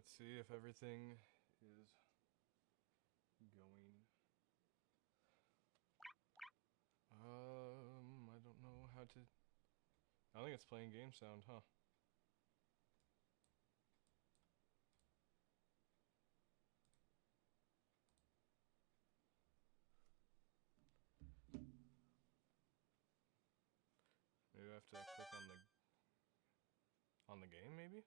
Let's see if everything is going. I don't know how to. I don't think it's playing game sound, huh? Maybe I have to click on the game, maybe?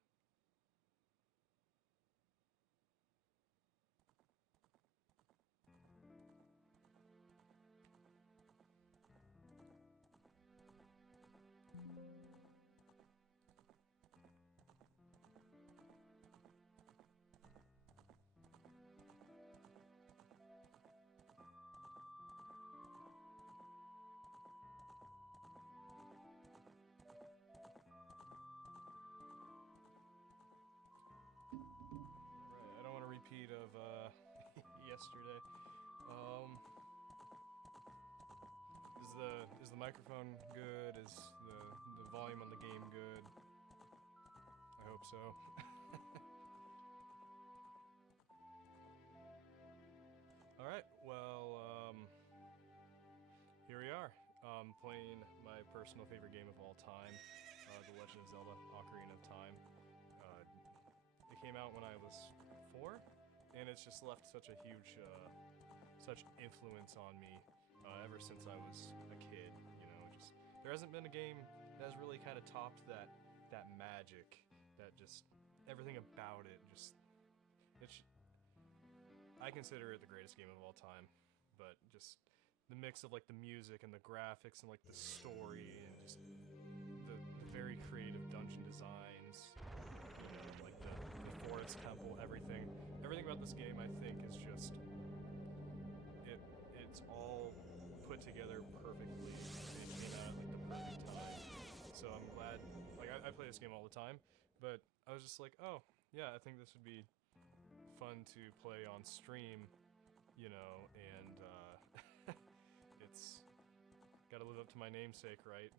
Alright, I don't want a repeat of yesterday. Is the microphone good? Is the volume on the game good? I hope so. Alright, well, here we are, playing my personal favorite game of all time, The Legend of Zelda: Ocarina of Time. It came out when I was 4, and it's just left such a huge, such influence on me ever since I was a kid. You know, just there hasn't been a game that has really kind of topped that magic, that just everything about it. Just I consider it the greatest game of all time, but just the mix of like the music and the graphics and like the story and just the very creative dungeon designs, you know, like the forest temple, everything about this game I think is just it's all put together perfectly. It came out at like the perfect time. So I'm glad, like I play this game all the time, but I was just like, oh yeah, I think this would be fun to play on stream, you know, and it's gotta live up to my namesake, right?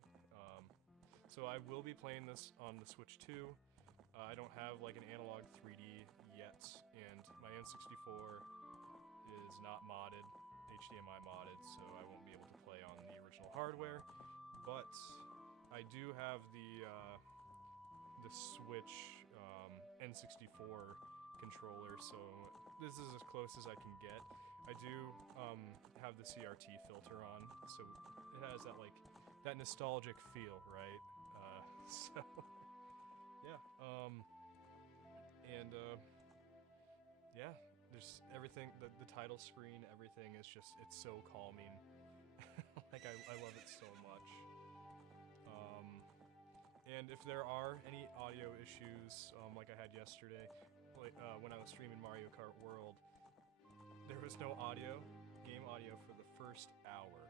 So I will be playing this on the Switch 2. I don't have like an analog 3D yet, and my N64 is not modded, HDMI modded, so I won't be able to play on the original hardware. But I do have the Switch N64 controller, so this is as close as I can get. I do have the CRT filter on, so it has that like that nostalgic feel, right? So yeah, and yeah, there's everything. The title screen, everything is just it's so calming. Like I love it so much. And if there are any audio issues, like I had yesterday, like when I was streaming Mario Kart World, there was no audio, game audio for the first hour,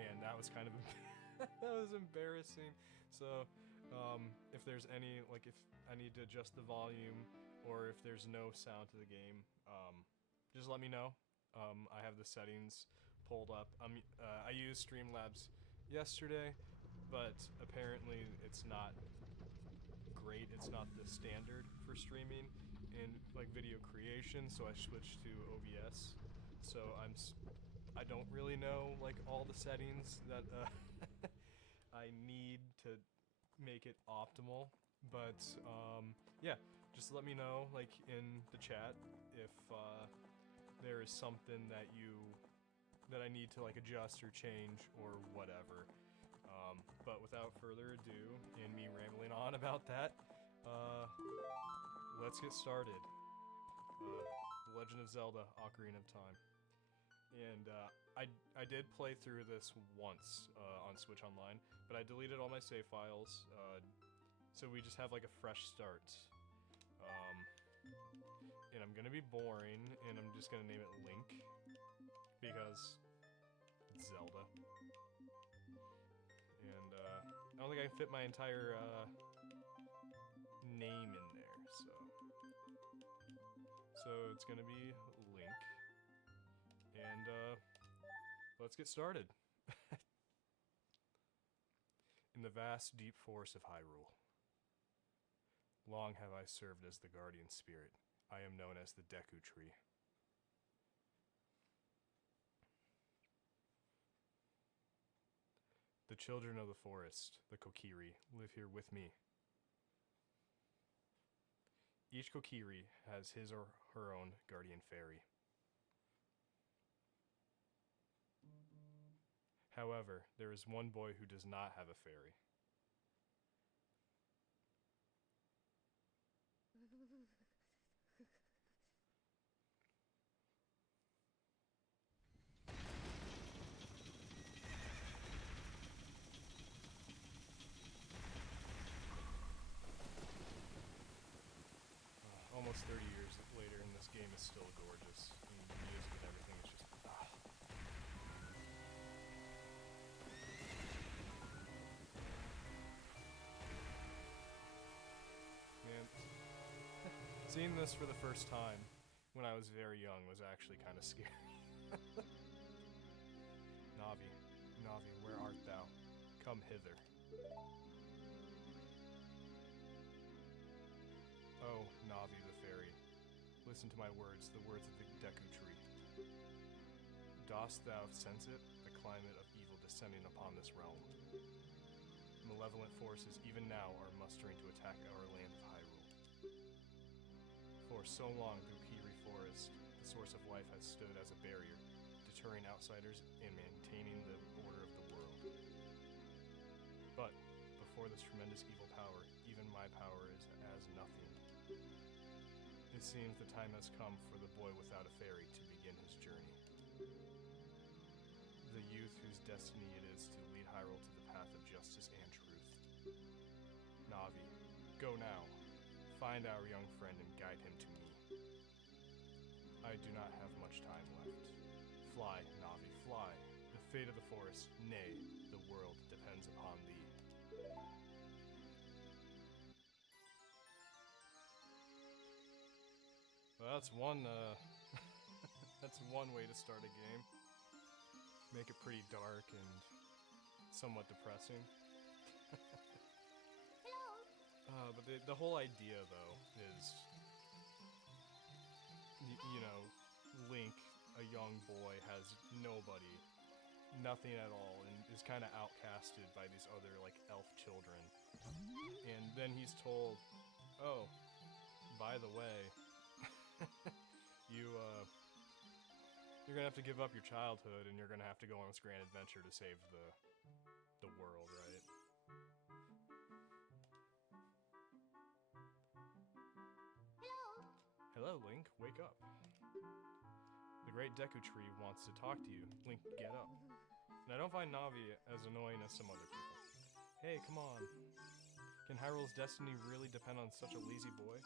and that was kind of that was embarrassing. So if there's any, like if I need to adjust the volume, or if there's no sound to the game, just let me know. I have the settings pulled up. I used Streamlabs yesterday, but apparently it's not great. It's not the standard for streaming and like video creation, so I switched to OBS. So I don't really know like all the settings that I need to make it optimal. But yeah, just let me know like in the chat if there is something that I need to like adjust or change or whatever. But without further ado, and me rambling on about that, let's get started. The Legend of Zelda: Ocarina of Time. And I did play through this once on Switch Online, but I deleted all my save files, so we just have like a fresh start. And I'm gonna be boring, and I'm just gonna name it Link, because it's Zelda. And I don't think I can fit my entire name in there, so it's gonna be Link. And let's get started. In the vast, deep forests of Hyrule, long have I served as the guardian spirit, I am known as the Deku Tree. The children of the forest, the Kokiri, live here with me. Each Kokiri has his or her own guardian fairy. However, there is one boy who does not have a fairy. Almost 30 years later, and this game is still gorgeous. And the music and everything is just... Man, seeing this for the first time when I was very young was actually kind of scary. Navi, Navi, where art thou? Come hither. Oh, Navi the fairy, listen to my words, the words of the Deku Tree. Dost thou sense it, the climate of evil descending upon this realm? Malevolent forces even now are mustering to attack our land of Hyrule. For so long, the Kokiri Forest, the source of life, has stood as a barrier, deterring outsiders and maintaining the order of the world. But before this tremendous evil power, even my power is as nothing. It seems the time has come for the boy without a fairy to begin his journey. The youth whose destiny it is to lead Hyrule to the path of justice and truth. Navi, go now. Find our young friend and guide him to me. I do not have much time left. Fly, Navi, fly. The fate of the forest, nay, the world depends upon thee. Well, that's one, that's one way to start a game. Make it pretty dark and somewhat depressing. But the whole idea, though, is, you know, Link, a young boy, has nobody, nothing at all, and is kind of outcasted by these other, like, elf children. And then he's told, oh, by the way, you're gonna have to give up your childhood, and you're gonna have to go on this grand adventure to save the world, right? Hello, Link. Wake up. The Great Deku Tree wants to talk to you. Link, get up. And I don't find Navi as annoying as some other people. Hey, come on. Can Hyrule's destiny really depend on such a lazy boy?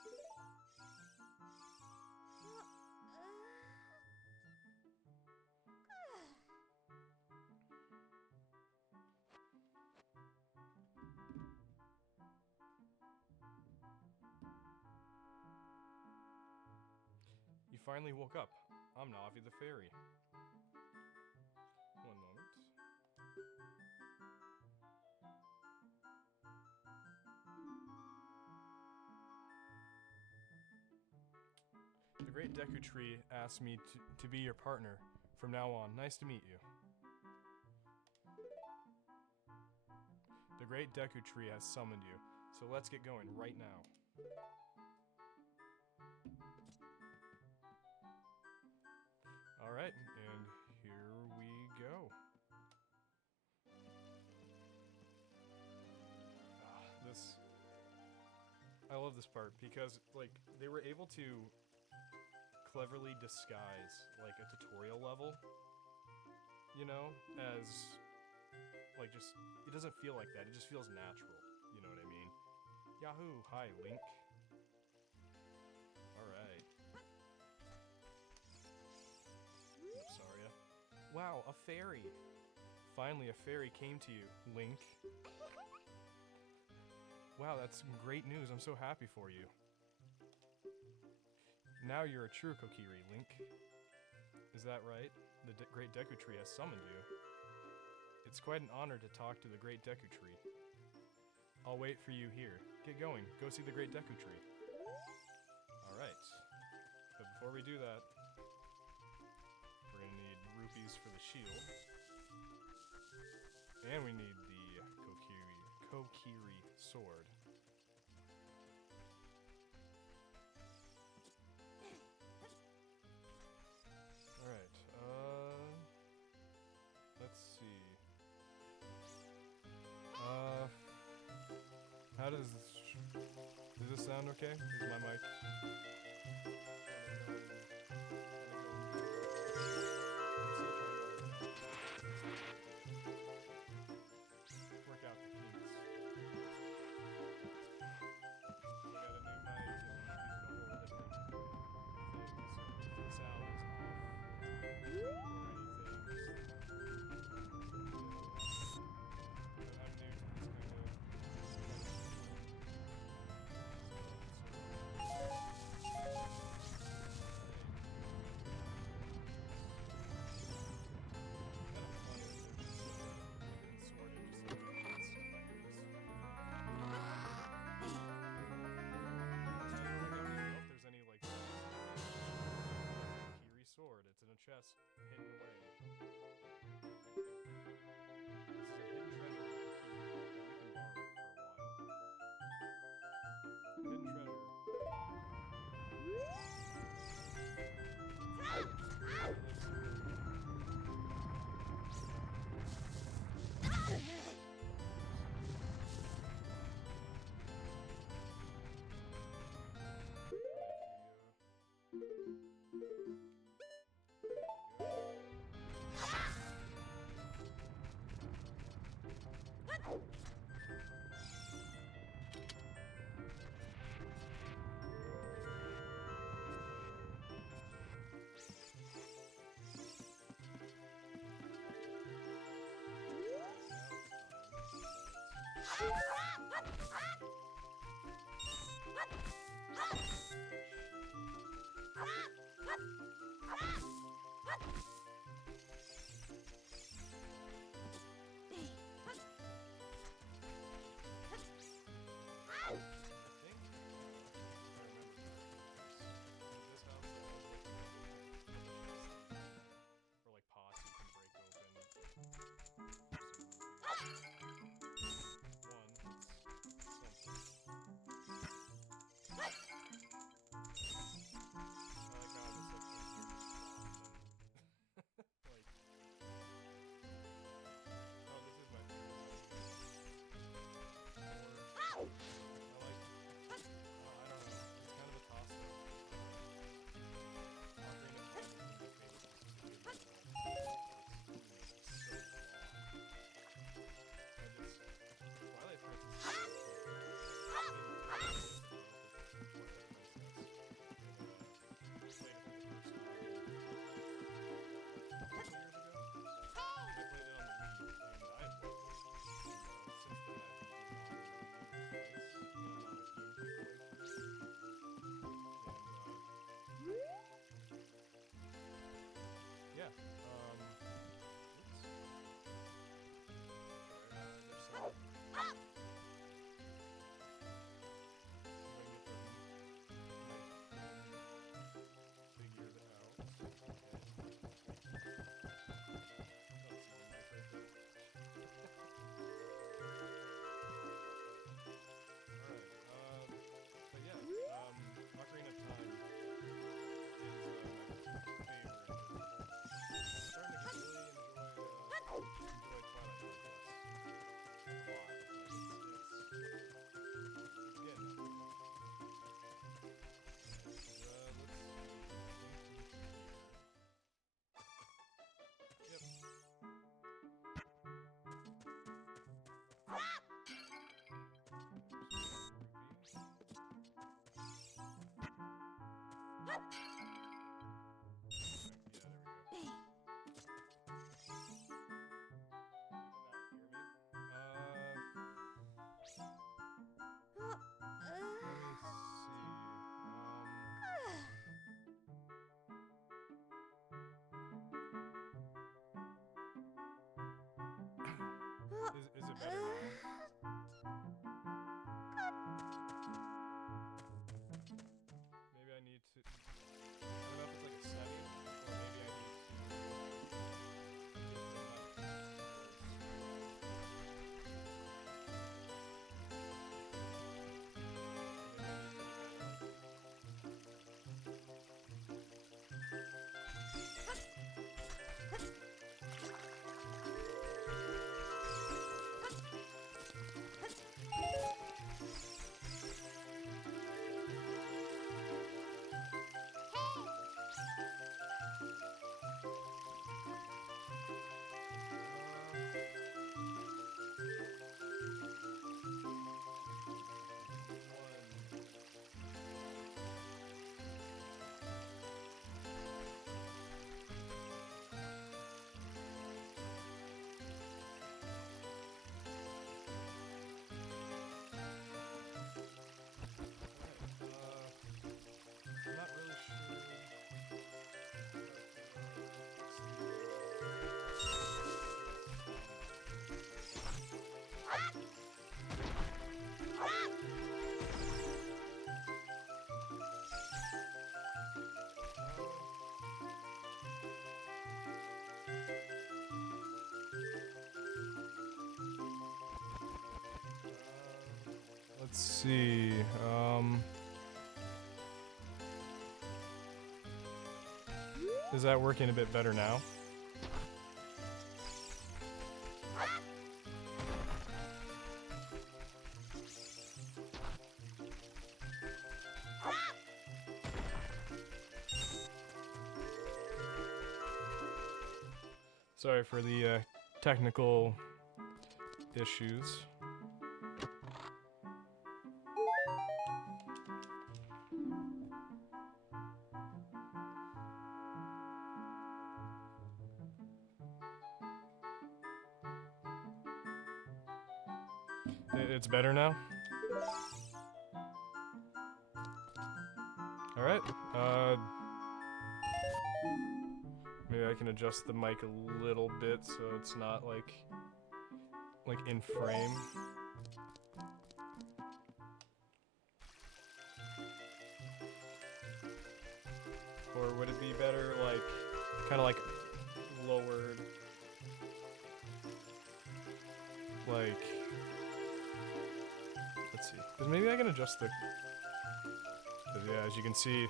You finally woke up. I'm Navi the fairy. One moment. The Great Deku Tree asked me to be your partner from now on. Nice to meet you. The Great Deku Tree has summoned you, so let's get going right now. Alright, and here we go. I love this part because, like, they were able to cleverly disguise, like, a tutorial level, you know, as, like, just, it doesn't feel like that, it just feels natural, you know what I mean? Yahoo! Hi, Link. Alright. Oops, sorry. Wow, a fairy! Finally, a fairy came to you, Link. Wow, that's some great news. I'm so happy for you. Now you're a true Kokiri, Link. Is that right? The Great Deku Tree has summoned you. It's quite an honor to talk to the Great Deku Tree. I'll wait for you here. Get going. Go see the Great Deku Tree. Alright. before we do that, we're gonna need rupees for the shield. And we need the Kokiri sword. Alright, let's see. How does this sound okay? Is my mic? Work out the kinks. I got a new mic and I'm using a whole different thing, so if the sound is off or anything, I'm new to this kind of sword. It's in a chest, hidden away. This is a hidden treasure. You can borrow it for a while. Hidden treasure. Let's see. Is that working a bit better now? Sorry for the technical issues. It's better now? Alright, maybe I can adjust the mic a little bit so it's not like in frame. Or would it be better like, kind of like lowered, like, let's see, because maybe I can adjust the, because yeah, as you can see,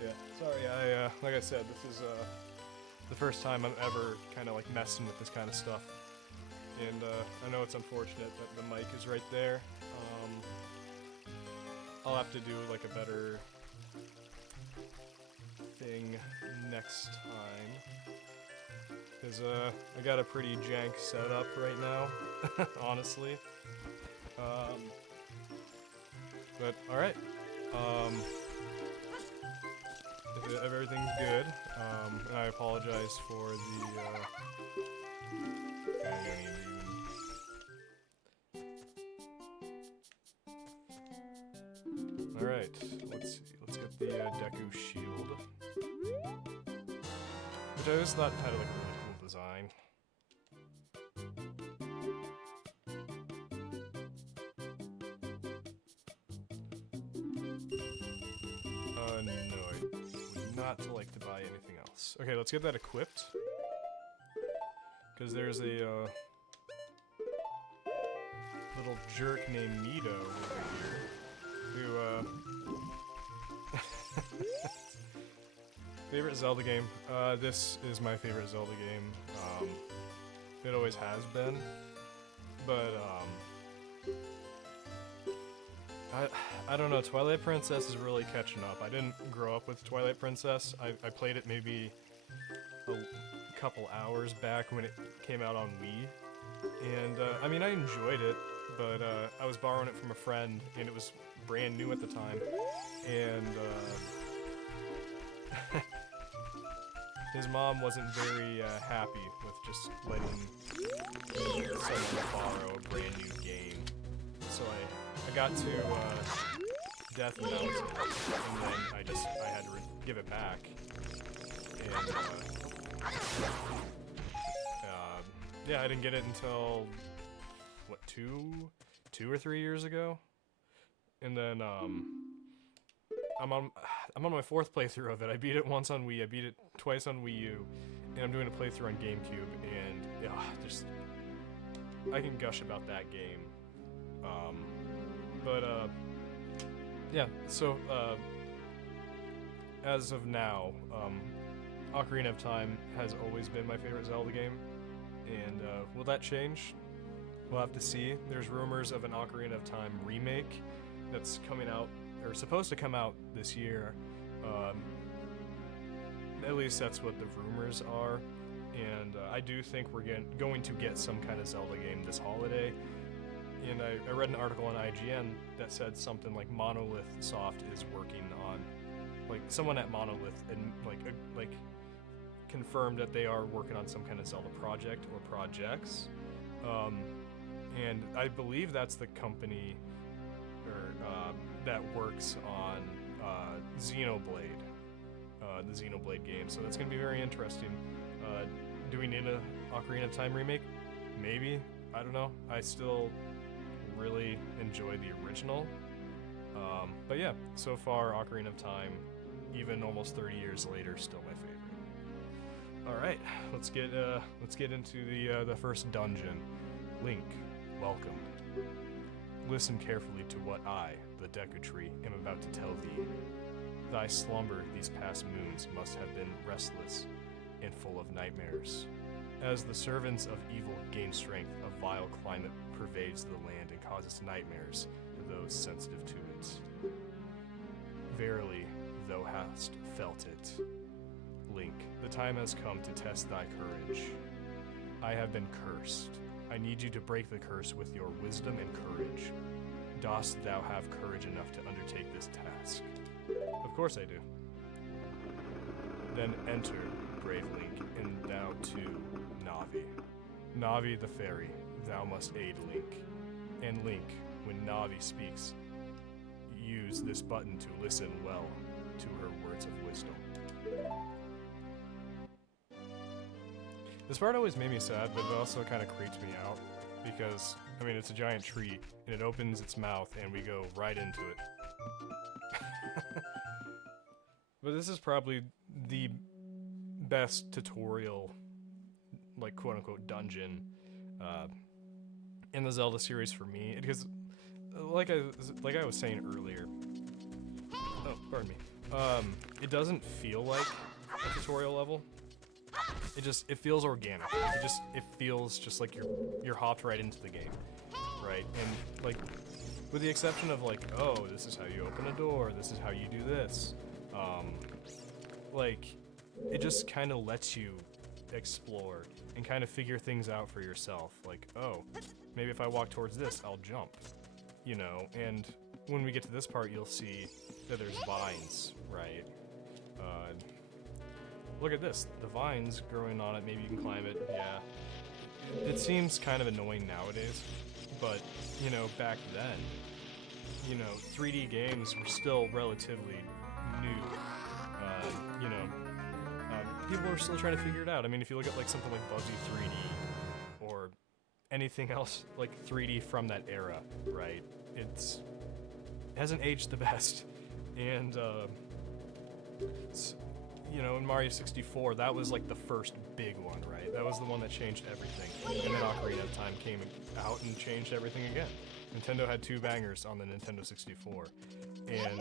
yeah, sorry, like I said, this is, the first time I'm ever kind of like messing with this kind of stuff, and, I know it's unfortunate that the mic is right there. I'll have to do like a better thing next time, because I got a pretty jank setup right now, honestly. But alright, if everything's good, and I apologize for the Alright, let's see. Let's get the Deku shield. Which I always thought had like a really cool design. No, I would not like to buy anything else. Okay, let's get that equipped. Because there's a little jerk named Nito over here who favorite Zelda game. This is my favorite Zelda game. It always has been, but I don't know. Twilight Princess is really catching up. I didn't grow up with Twilight Princess. I played it maybe a couple hours back when it came out on Wii, and I mean I enjoyed it, but I was borrowing it from a friend, and it was brand new at the time, and his mom wasn't very happy with just letting someone borrow a brand new game. So I got to Death Mountain, and then I had to give it back. And yeah, I didn't get it until what, two or 3 years ago, and then I'm on my 4th playthrough of it. I beat it once on Wii, I beat it twice on Wii U, and I'm doing a playthrough on GameCube, and yeah, just I can gush about that game. Yeah, so as of now, Ocarina of Time has always been my favorite Zelda game, and will that change? We'll have to see. There's rumors of an Ocarina of Time remake that's coming out, or supposed to come out this year. At least that's what the rumors are, and I do think we're going to get some kind of Zelda game this holiday. And I read an article on IGN that said something like Monolith Soft is working on, like someone at Monolith, and like confirmed that they are working on some kind of Zelda project or projects. And I believe that's the company that works on Xenoblade, the Xenoblade game. So that's going to be very interesting. Do we need a Ocarina of Time remake? Maybe. I don't know. I still really enjoy the original. But yeah, so far Ocarina of Time, even almost 30 years later, still my favorite. All right, let's get into the first dungeon. Link, welcome. Listen carefully to what I, the Deku Tree, am about to tell thee. Thy slumber these past moons must have been restless and full of nightmares. As the servants of evil gain strength, a vile climate pervades the land and causes nightmares to those sensitive to it. Verily, thou hast felt it. Link, the time has come to test thy courage. I have been cursed. I need you to break the curse with your wisdom and courage. Dost thou have courage enough to undertake this task? Of course I do. Then enter, brave Link, and thou too, Navi. Navi the fairy, thou must aid Link. And Link, when Navi speaks, use this button to listen well to her words of wisdom. This part always made me sad, but it also kind of creeps me out, because, I mean, it's a giant tree, and it opens its mouth, and we go right into it. But this is probably the best tutorial, like, quote-unquote, dungeon, in the Zelda series for me, because, like I was saying earlier, oh, pardon me, it doesn't feel like a tutorial level. It feels organic. It feels just like you're hopped right into the game, right? And like, with the exception of like, oh, this is how you open a door, this is how you do this, like, it just kind of lets you explore and kind of figure things out for yourself. Like, oh, maybe if I walk towards this, I'll jump, you know? And when we get to this part, you'll see that there's vines, right? Look at this, the vines growing on it, maybe you can climb it, yeah. It seems kind of annoying nowadays, but, you know, back then, you know, 3D games were still relatively new. You know, people were still trying to figure it out. I mean, if you look at like something like Buzzy 3D, or anything else like 3D from that era, right? It hasn't aged the best, and, you know, in Mario 64, that was like the first big one, right? That was the one that changed everything. And then Ocarina of Time came out and changed everything again. Nintendo had 2 bangers on the Nintendo 64. And,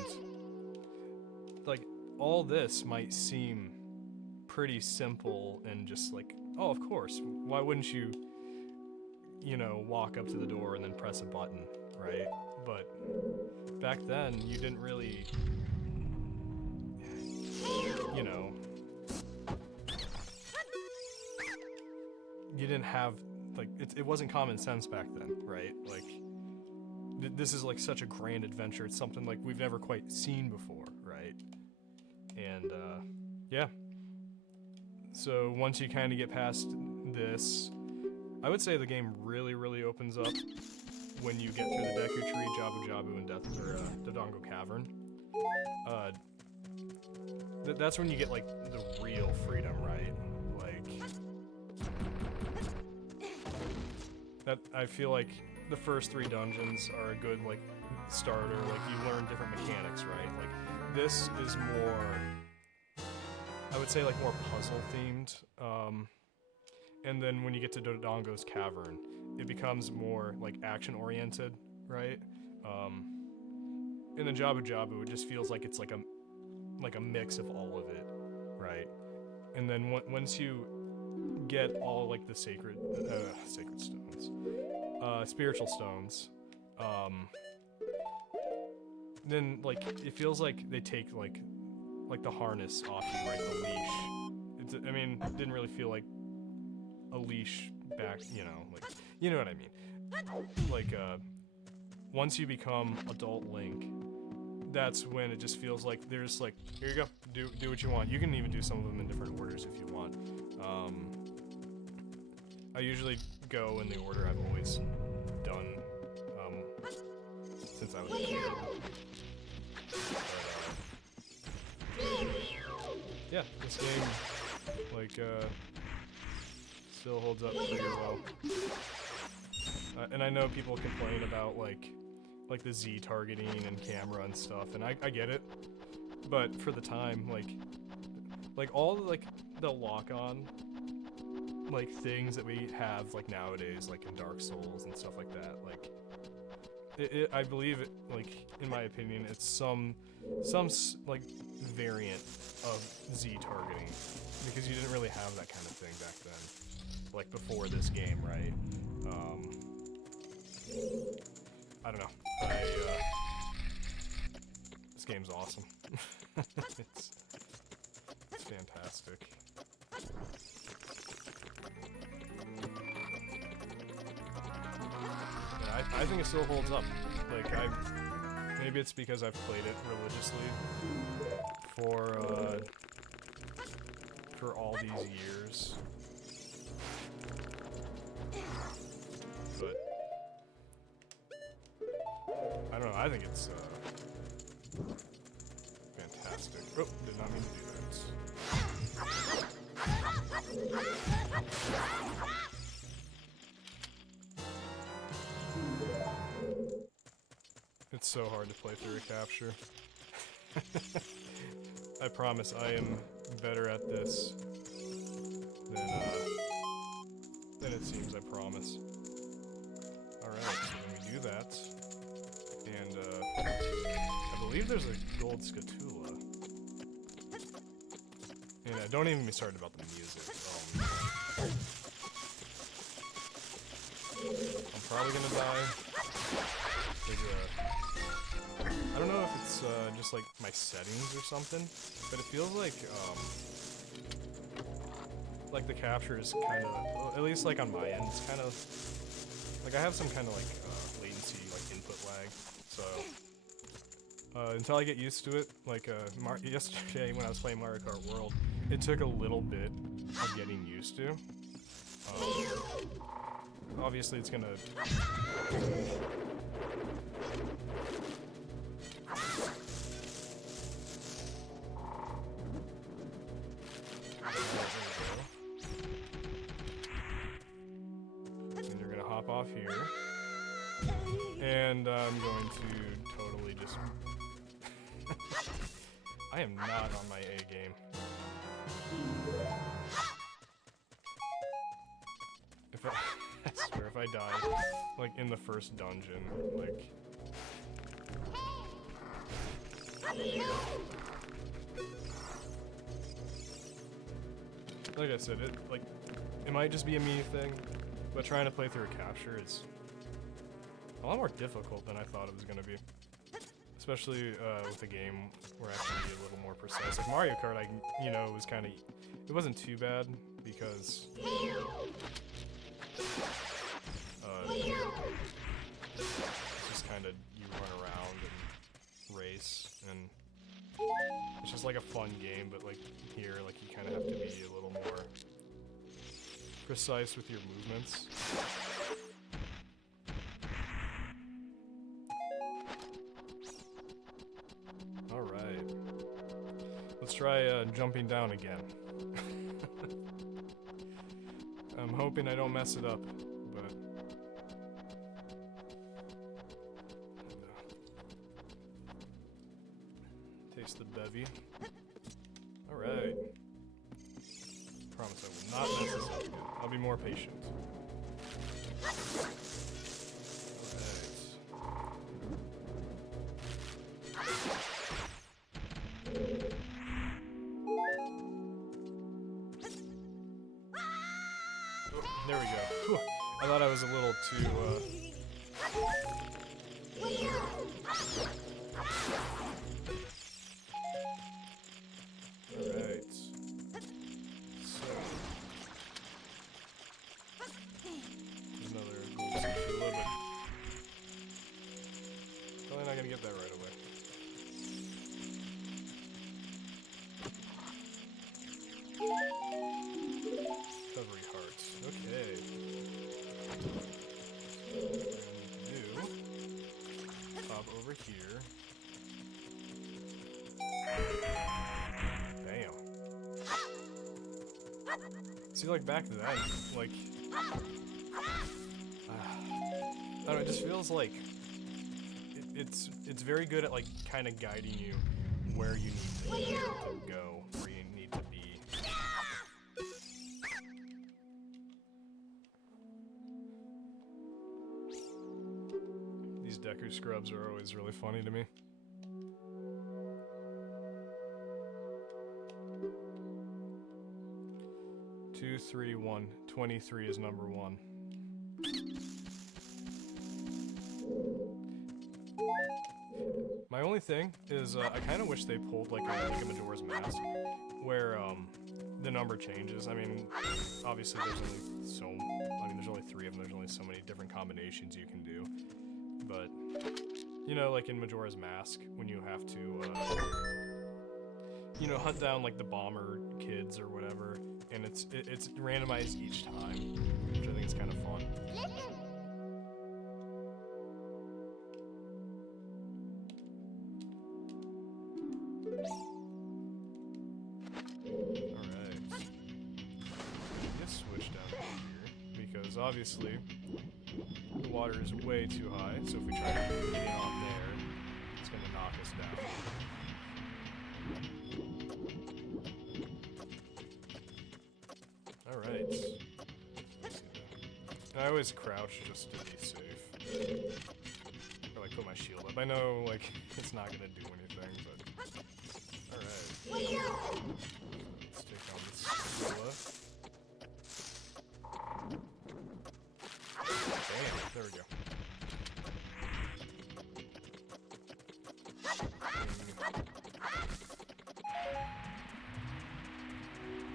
like, all this might seem pretty simple and just like, oh, of course, why wouldn't you, you know, walk up to the door and then press a button, right? But back then, you didn't really, you know, you didn't have, like, it wasn't common sense back then, right? Like, this is like such a grand adventure. It's something like we've never quite seen before, right? And, yeah. So once you kind of get past this, I would say the game really, really opens up when you get through the Deku Tree, Jabu Jabu, and Dodongo Cavern. That's when you get, like, the real freedom, right? Like, that, I feel like the first 3 dungeons are a good, like, starter. Like, you learn different mechanics, right? Like, this is more, I would say, like, more puzzle-themed. And then when you get to Dodongo's Cavern, it becomes more, like, action-oriented, right? And then Jabu Jabu, it just feels like it's like a mix of all of it, right? And then once you get all, like, the sacred stones, spiritual stones, then, like, it feels like they take, like the harness off you, right? The leash. I mean, it didn't really feel like a leash back, you know, like, you know what I mean? Like, once you become adult Link, that's when it just feels like there's, like, here you go, do what you want. You can even do some of them in different orders if you want. I usually go in the order I've always done, since I was a kid. Yeah, this game, like, still holds up pretty well. And I know people complain about, like the Z targeting and camera and stuff, and I get it. But for the time, like, like all the lock-on like things that we have like nowadays, like in Dark Souls and stuff like that. Like I believe it, like in my opinion, it's some like variant of Z targeting, because you didn't really have that kind of thing back then, like before this game, right? I don't know. This game's awesome. it's fantastic. Yeah, I think it still holds up. Like maybe it's because I've played it religiously for all these years. But I don't know, I think it's fantastic. Oh, did not mean to do that. It's so hard to play through a capture. I promise I am better at this than it seems, I promise. Alright, so then we do that. And I believe there's a gold scatula. And don't even be started about the music. I'm probably gonna die. I don't know if it's just like my settings or something, but it feels like the capture is kind of, well, at least like on my end, it's kind of like I have some kind of like latency, like input lag. So until I get used to it, like yesterday when I was playing Mario Kart World, it took a little bit of getting used to. Obviously, it's gonna. And you're gonna hop off here, and I'm going to totally just. I am not on my A game. I swear, if I die, like, in the first dungeon, like I said, it might just be a me thing, but trying to play through a capture is a lot more difficult than I thought it was gonna be. Especially with a game where I have to be a little more precise. Like Mario Kart, it was kind of, it wasn't too bad because it's just kind of, you run around and race, and it's just like a fun game, but like here, like you kind of have to be a little more precise with your movements. Alright. Let's try jumping down again. I'm hoping I don't mess it up, but taste the bevy. Alright. Promise I will not mess this up again. I'll be more patient. There we go. Whew. I thought I was a little too, Alright. So. Another gold scatula, but probably not gonna get that right away. Recovery heart. Okay. So what I need to do, hop over here. Bam. See, like back then, like, I don't know, it just feels like it's very good at like kind of guiding you where you need to go, where you need to be. otaku scrubs are always really funny to me. Two, 3, 1. 23 is number 1. My only thing is I kind of wish they pulled like a Majora's Mask, where the number changes. I mean, obviously there's only 3 of them. There's only so many different combinations you can do. But you know, like in Majora's Mask, when you have to you know, hunt down like the bomber kids or whatever, and it's randomized each time, which I think is kind of fun. Obviously, the water is way too high, so if we try to get on there, it's going to knock us down. Alright. I always crouch just to be safe. Or like put my shield up. I know like it's not going to do anything, but... Alright. Let's take on this Squilla. There we go.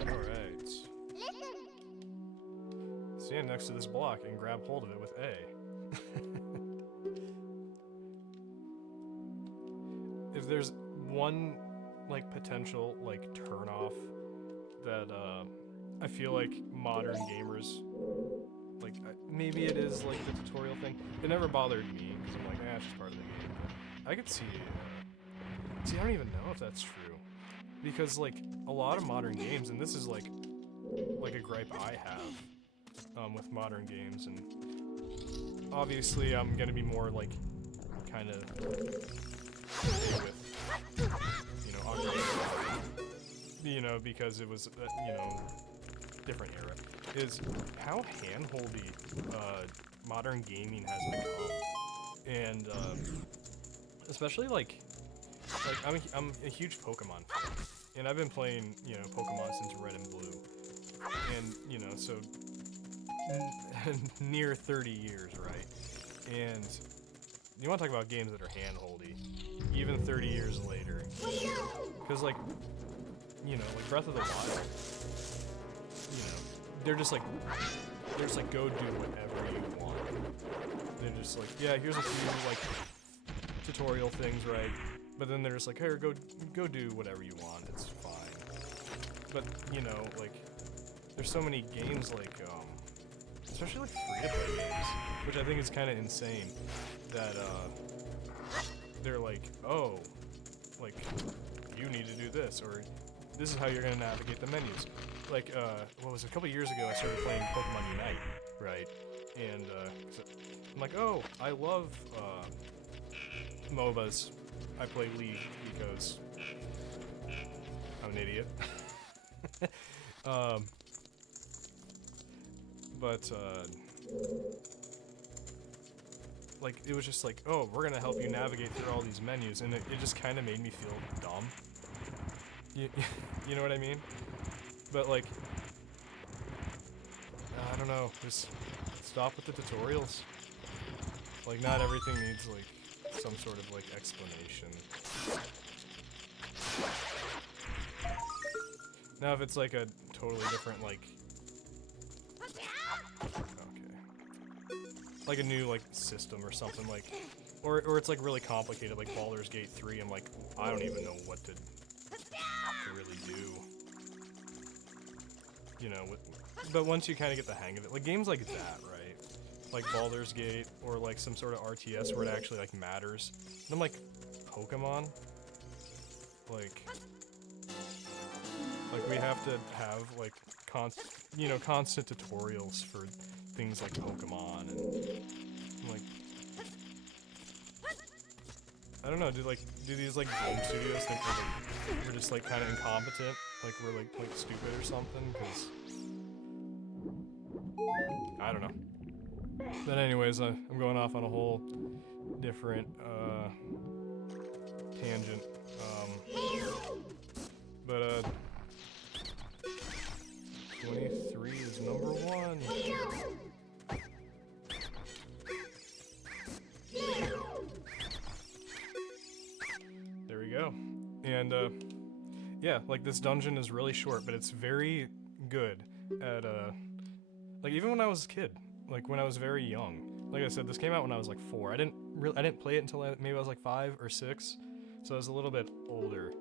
Alright. Stand next to this block and grab hold of it with A. If there's one, like, potential, like, turn-off that, I feel like modern gamers... Like, maybe it is, like, the tutorial thing. It never bothered me, because I'm like, it's just part of the game. But I could see, see, I don't even know if that's true. Because, like, a lot of modern games, and this is, like a gripe I have, with modern games, and obviously I'm gonna be more, like, kind of with, you know, Ocarina of Time, you know, because it was, you know, different era, is how handholdy modern gaming has become, and especially like I'm a huge Pokemon fan, and I've been playing, you know, Pokemon since Red and Blue, and you know, so near 30 years, right? And you want to talk about games that are handholdy, even 30 years later, because like, you know, like Breath of the Wild. You know, they're just like, go do whatever you want. They're just like, yeah, here's a few, like, tutorial things, right? But then they're just like, hey, go do whatever you want, it's fine. But, you know, like, there's so many games, like, especially, like, free-to-play games, which I think is kind of insane, that, they're like, oh, like, you need to do this, or this is how you're gonna navigate the menus. Like, what was it, a couple years ago I started playing Pokemon Unite, right? And, I'm like, oh, I love, MOBAs. I play League because I'm an idiot. Like, it was just like, oh, we're gonna help you navigate through all these menus, and it just kind of made me feel dumb. You know what I mean? But like, I don't know, just stop with the tutorials. Like, not everything needs like some sort of like explanation. Now if it's like a totally different like, okay, like a new like system or something, like, or it's like really complicated, like Baldur's Gate 3, I'm like, I don't even know what to really do. You know, but once you kind of get the hang of it, like games like that, right? Like Baldur's Gate, or like some sort of RTS where it actually like matters. And I'm like, Pokemon? Like we have to have like constant tutorials for things like Pokemon, and I'm like, I don't know, do these like game studios think we're just like kind of incompetent? Like we're like stupid or something? Because I don't know. But anyways, I'm going off on a whole different tangent. But 23 is number 1. There we go. And yeah, like this dungeon is really short, but it's very good at like even when I was a kid, like when I was very young. Like I said, this came out when I was like 4. I didn't play it until maybe I was like 5 or 6, so I was a little bit older.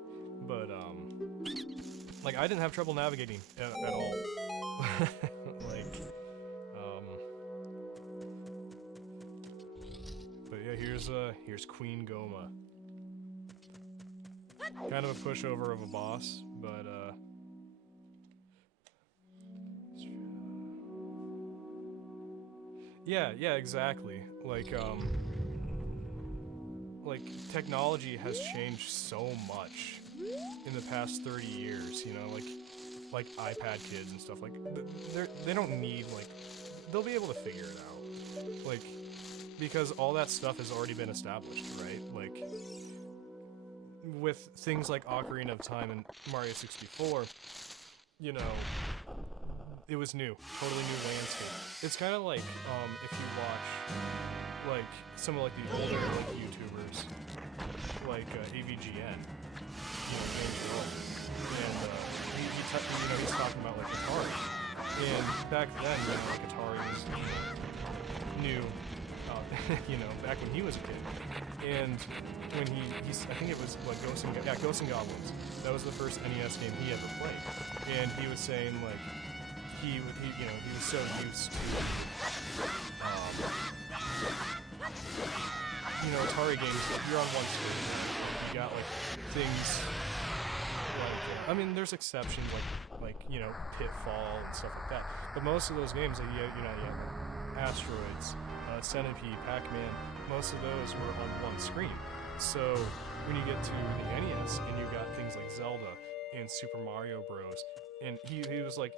But like I didn't have trouble navigating at all. Like but yeah, here's Queen Goma. Kind of a pushover of a boss, but yeah, exactly. Like technology has changed so much in the past 30 years, you know, like iPad kids and stuff. Like they don't need, like, they'll be able to figure it out. Like, because all that stuff has already been established, right? Like with things like Ocarina of Time and Mario 64, you know, it was new, totally new landscape. It's kind of like if you watch like some of like the older like YouTubers, like AVGN, you know, James Earl, and he's talking about like Atari, and back then, you know, like Atari was new, you know, back when he was a kid, and when he's I think it was like Ghosts and Goblins. That was the first NES game he ever played, and he was saying like he you know, he was so used to you know, Atari games, like you're on one screen, you got like things like I mean, there's exceptions like you know, Pitfall and stuff like that, but most of those games, like you have like Asteroids, Centipede, Pac-Man, most of those were on one screen. So when you get to the NES and you got things like Zelda and Super Mario Bros, and he was like,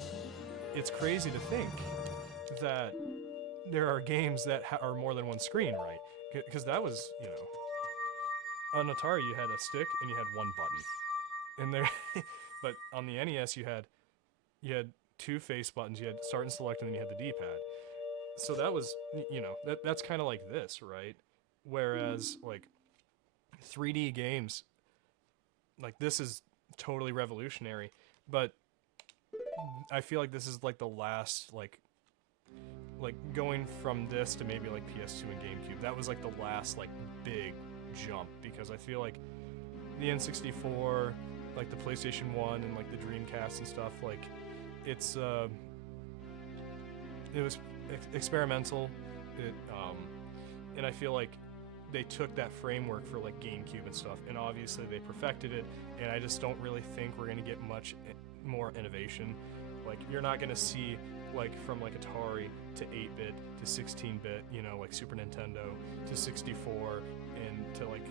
it's crazy to think that there are games that are more than one screen, right? Because that was, you know, on Atari you had a stick and you had one button, and there, but on the NES you had 2 face buttons. You had start and select, and then you had the D-pad. So that was, you know, that's kind of like this, right? Whereas like 3D games, like this is totally revolutionary, but I feel like this is like the last like going from this to maybe like PS2 and GameCube. That was like the last like big jump, because I feel like the N64, like the PlayStation 1 and like the Dreamcast and stuff, like it was experimental, and I feel like they took that framework for like GameCube and stuff, and obviously they perfected it, and I just don't really think we're gonna get much more innovation. Like you're not gonna see like from like Atari to 8-bit to 16-bit, you know, like Super Nintendo to 64 and to like,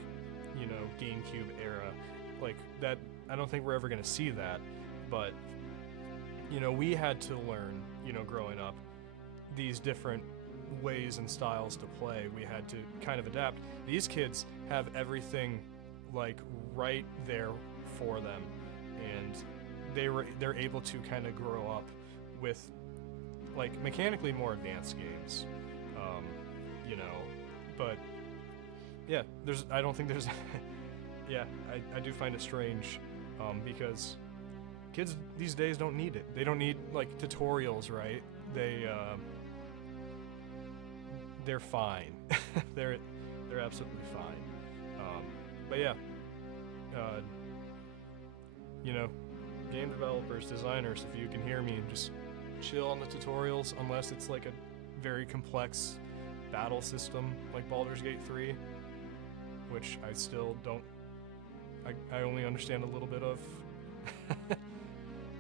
you know, GameCube era, like that. I don't think we're ever gonna see that, but you know, we had to learn, you know, growing up, these different ways and styles to play. We had to kind of adapt. These kids have everything like right there for them, and they're able to kind of grow up with like mechanically more advanced games, you know. But yeah, I don't think there's yeah, I do find it strange, because kids these days don't need it. They don't need like tutorials, right? They're fine. they're absolutely fine. But yeah, you know, game developers, designers, if you can hear me, just chill on the tutorials, unless it's like a very complex battle system like Baldur's Gate 3, which I still don't, I only understand a little bit of.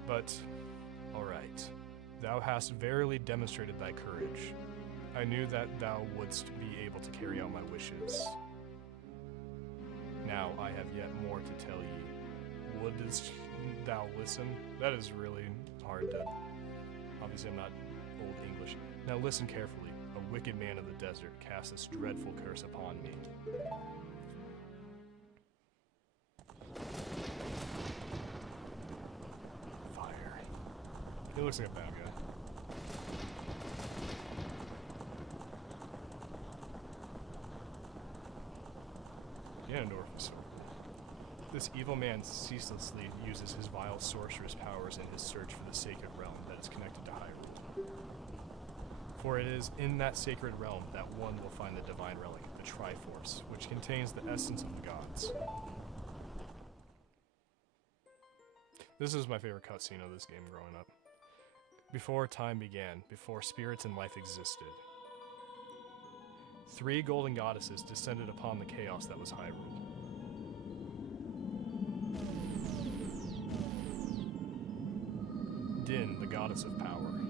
But, alright. Thou hast verily demonstrated thy courage. I knew that thou wouldst be able to carry out my wishes. Now I have yet more to tell ye. Wouldst thou listen? That is really hard to... Obviously I'm not old English. Now listen carefully. a wicked man of the desert, cast this dreadful curse upon me. Fire. He looks like a bad guy. Ganondorf is so cool. This evil man ceaselessly uses his vile sorceress powers in his search for the sacred realm that is connected to Hyrule. For it is in that sacred realm that one will find the divine relic, the Triforce, which contains the essence of the gods. This is my favorite cutscene of this game growing up. Before time began, before spirits and life existed, 3 golden goddesses descended upon the chaos that was Hyrule. Din, the goddess of power.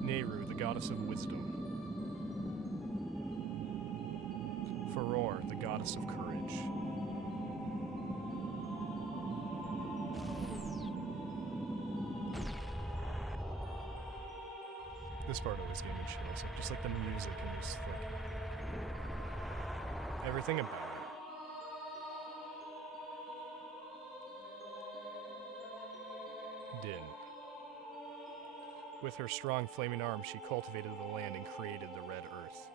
Nehru, the goddess of wisdom. Furore, the goddess of courage. This part always gave me chills, just like the music and just like everything about it. Din. With her strong flaming arm, she cultivated the land and created the Red Earth.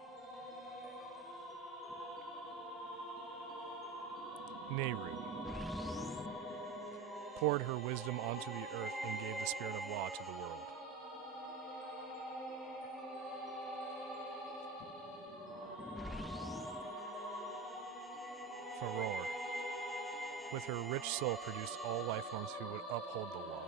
Nehru poured her wisdom onto the earth and gave the spirit of law to the world. Furore, with her rich soul, produced all life forms who would uphold the law.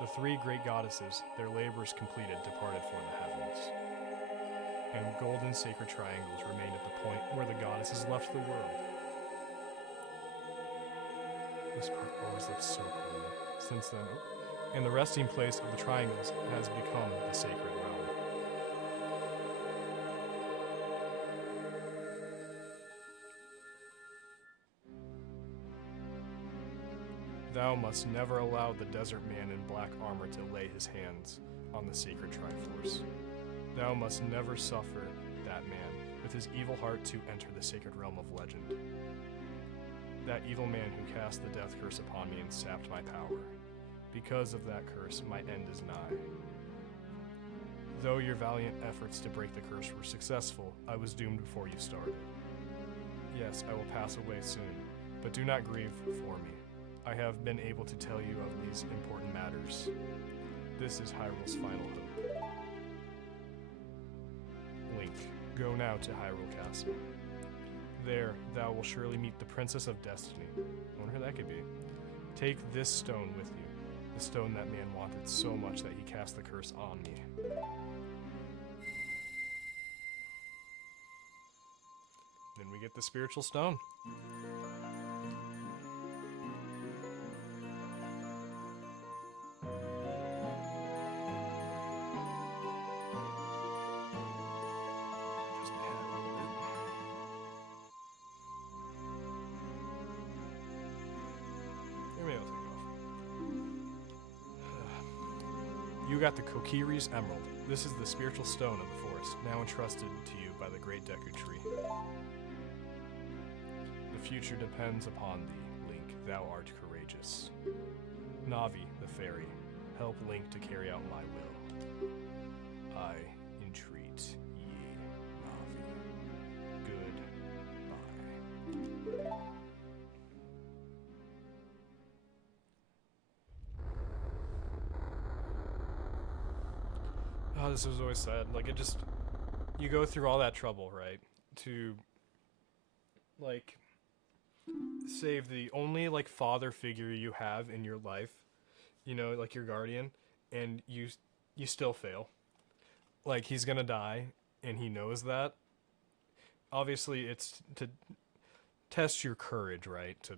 The 3 great goddesses, their labors completed, departed for the heavens. And golden sacred triangles remained at the point where the goddesses left the world. This part always looks so cool. Since then, and the resting place of the triangles has become the sacred realm. Thou must never allow the desert man in black armor to lay his hands on the sacred Triforce. Thou must never suffer that man with his evil heart to enter the sacred realm of legend. That evil man who cast the death curse upon me and sapped my power. Because of that curse, my end is nigh. Though your valiant efforts to break the curse were successful, I was doomed before you started. Yes, I will pass away soon, but do not grieve for me. I have been able to tell you of these important matters. This is Hyrule's final hope. Link, go now to Hyrule Castle. There, thou will surely meet the Princess of Destiny. I wonder who that could be. Take this stone with you, the stone that man wanted so much that he cast the curse on me. Then we get the spiritual stone. You got the Kokiri's Emerald. This is the spiritual stone of the forest, now entrusted to you by the great Deku Tree. The future depends upon thee, Link. Thou art courageous. Navi, the fairy, help Link to carry out my will. I entreat ye, Navi. Goodbye. Oh, this was always sad. Like, it just... You go through all that trouble, right? To, like, save the only, like, father figure you have in your life. You know, like your guardian. And you still fail. Like, he's gonna die, and he knows that. Obviously, it's to test your courage, right? To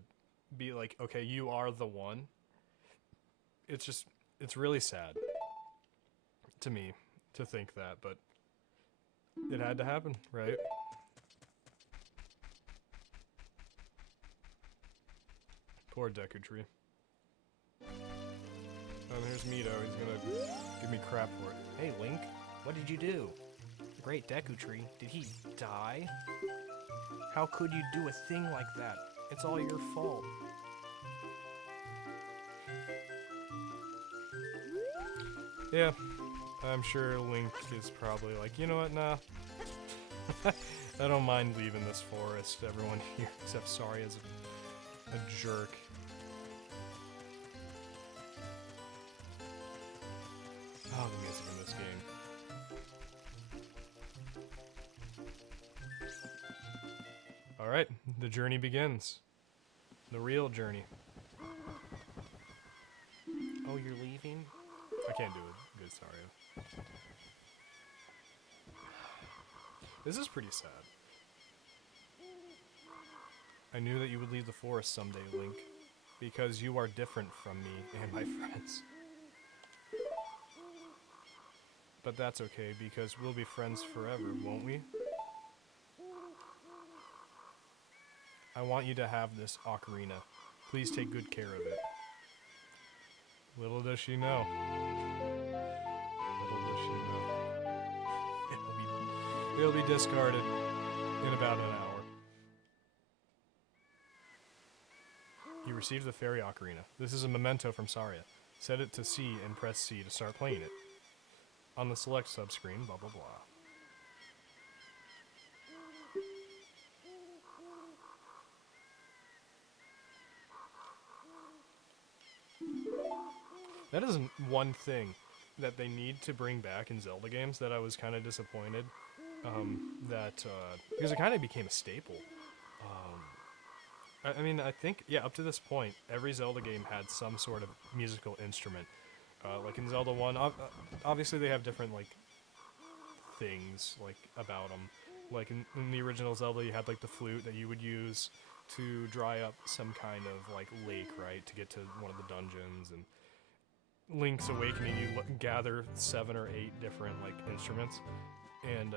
be like, okay, you are the one. It's just... It's really sad. To me. To think that, but It had to happen, right? Poor Deku Tree. Oh, there's Mito. He's gonna give me crap for it. Hey, Link, what did you do? Great Deku Tree. Did he die? How could you do a thing like that? It's all your fault. Yeah, I'm sure Link is probably like, you know what, nah. I don't mind leaving this forest. Everyone here except Saria's a jerk. Oh, the music in this game. Alright, the journey begins. The real journey. Oh, you're leaving? I can't do it. Good, sorry. This is pretty sad. I knew that you would leave the forest someday, Link, because you are different from me and my friends. But that's okay, because we'll be friends forever, won't we? I want you to have this ocarina. Please take good care of it. Little does she know. Little does she know. It'll be discarded in about an hour. You received the fairy ocarina. This is a memento from Saria. Set it to C and press C to start playing it. On the select subscreen, blah blah blah. That is one thing that they need to bring back in Zelda games that I was kind of disappointed because it kind of became a staple. I mean, I think, yeah, up to this point, every Zelda game had some sort of musical instrument. Like in Zelda 1, obviously they have different, like, things, like, about them. Like in the original Zelda, you had, like, the flute that you would use to dry up some kind of, like, lake, right, to get to one of the dungeons, and Link's Awakening, you gather 7 or 8 different, like, instruments, and,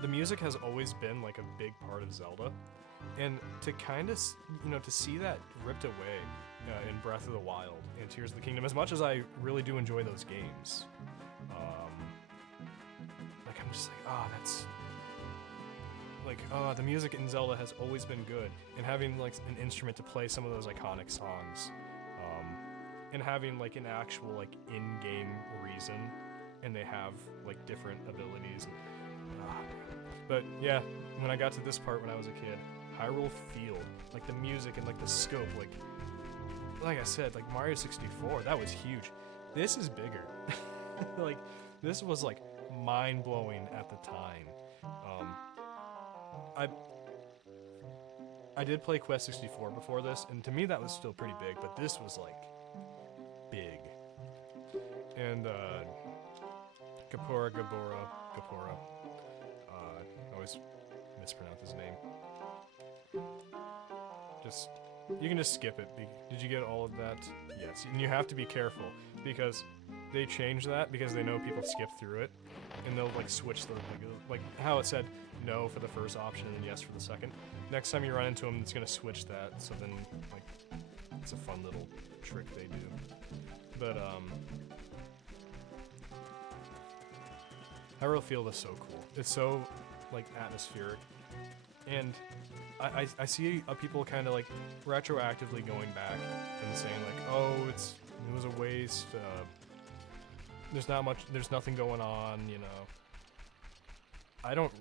the music has always been, like, a big part of Zelda, and to kind of, you know, to see that ripped away in Breath of the Wild and Tears of the Kingdom, as much as I really do enjoy those games, like, I'm just like, oh, that's, like, the music in Zelda has always been good, and having, like, an instrument to play some of those iconic songs, and having, like, an actual, like, in-game reason, and they have, like, different abilities. But, yeah, when I got to this part when I was a kid, Hyrule Field, like, the music and, like, the scope, like I said, like, Mario 64, that was huge. This is bigger. Like, this was, like, mind-blowing at the time. I did play Quest 64 before this, and to me that was still pretty big, but this was, like, big. And Gapora, I always mispronounce his name. You can just skip it. Did you get all of that? Yes, and you have to be careful, because they change that because they know people skip through it, and they'll, like, switch the, like how it said no for the first option and then yes for the second. Next time you run into them, it's gonna switch that, so then, like, it's a fun little trick they do. But, Hyrule Field is so cool. It's so, like, atmospheric. And I see people kind of, like, retroactively going back and saying, like, oh, it was a waste, there's nothing going on, you know. I don't...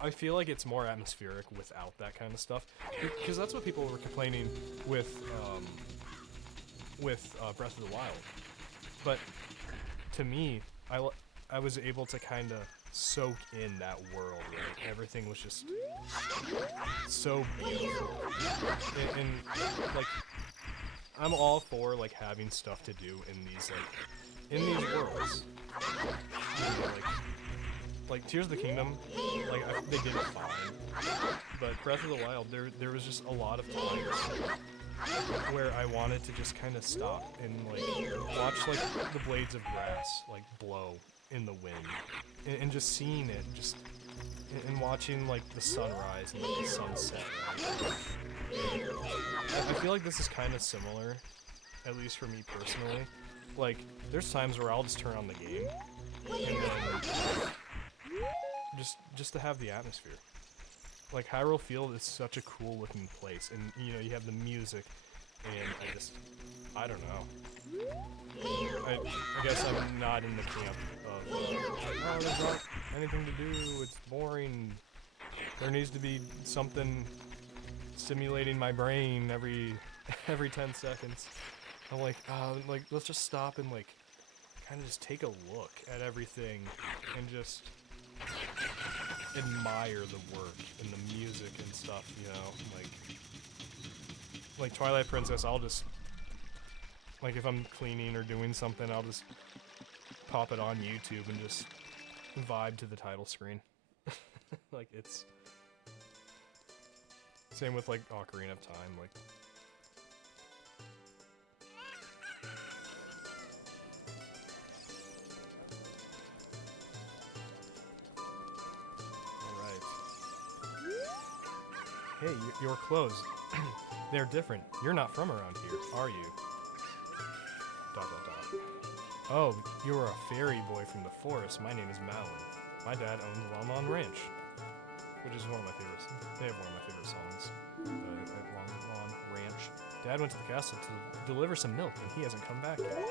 I feel like it's more atmospheric without that kind of stuff. Because that's what people were complaining with Breath of the Wild. But to me, I was able to kind of soak in that world, right? Everything was just so beautiful. And like, I'm all for, like, having stuff to do in these worlds. You know, like Tears of the Kingdom, like, they did it fine. But Breath of the Wild, there was just a lot of times where I wanted to just kind of stop and, like, watch, like, the blades of grass, like, blow in the wind, and just seeing it, and watching like the sunrise and like the sunset. Right? I feel like this is kind of similar, at least for me personally. Like, there's times where I'll just turn on the game, and then just to have the atmosphere. Like, Hyrule Field is such a cool looking place, and you know, you have the music, and I don't know. I guess I'm not in the camp of, oh, there's not anything to do, it's boring. There needs to be something stimulating my brain every 10 seconds. I'm like, let's just stop and like, kind of just take a look at everything and just admire the work and the music and stuff, you know, like Twilight Princess, I'll just, like if I'm cleaning or doing something, I'll just pop it on YouTube and just vibe to the title screen. Like, it's same with like Ocarina of Time, like hey, your clothes, they're different. You're not from around here, are you? ... Oh, you're a fairy boy from the forest. My name is Malin. My dad owns Lon Lon Ranch, which is one of my favorites. They have one of my favorite songs at Lon Lon Ranch. Dad went to the castle to deliver some milk, and he hasn't come back yet.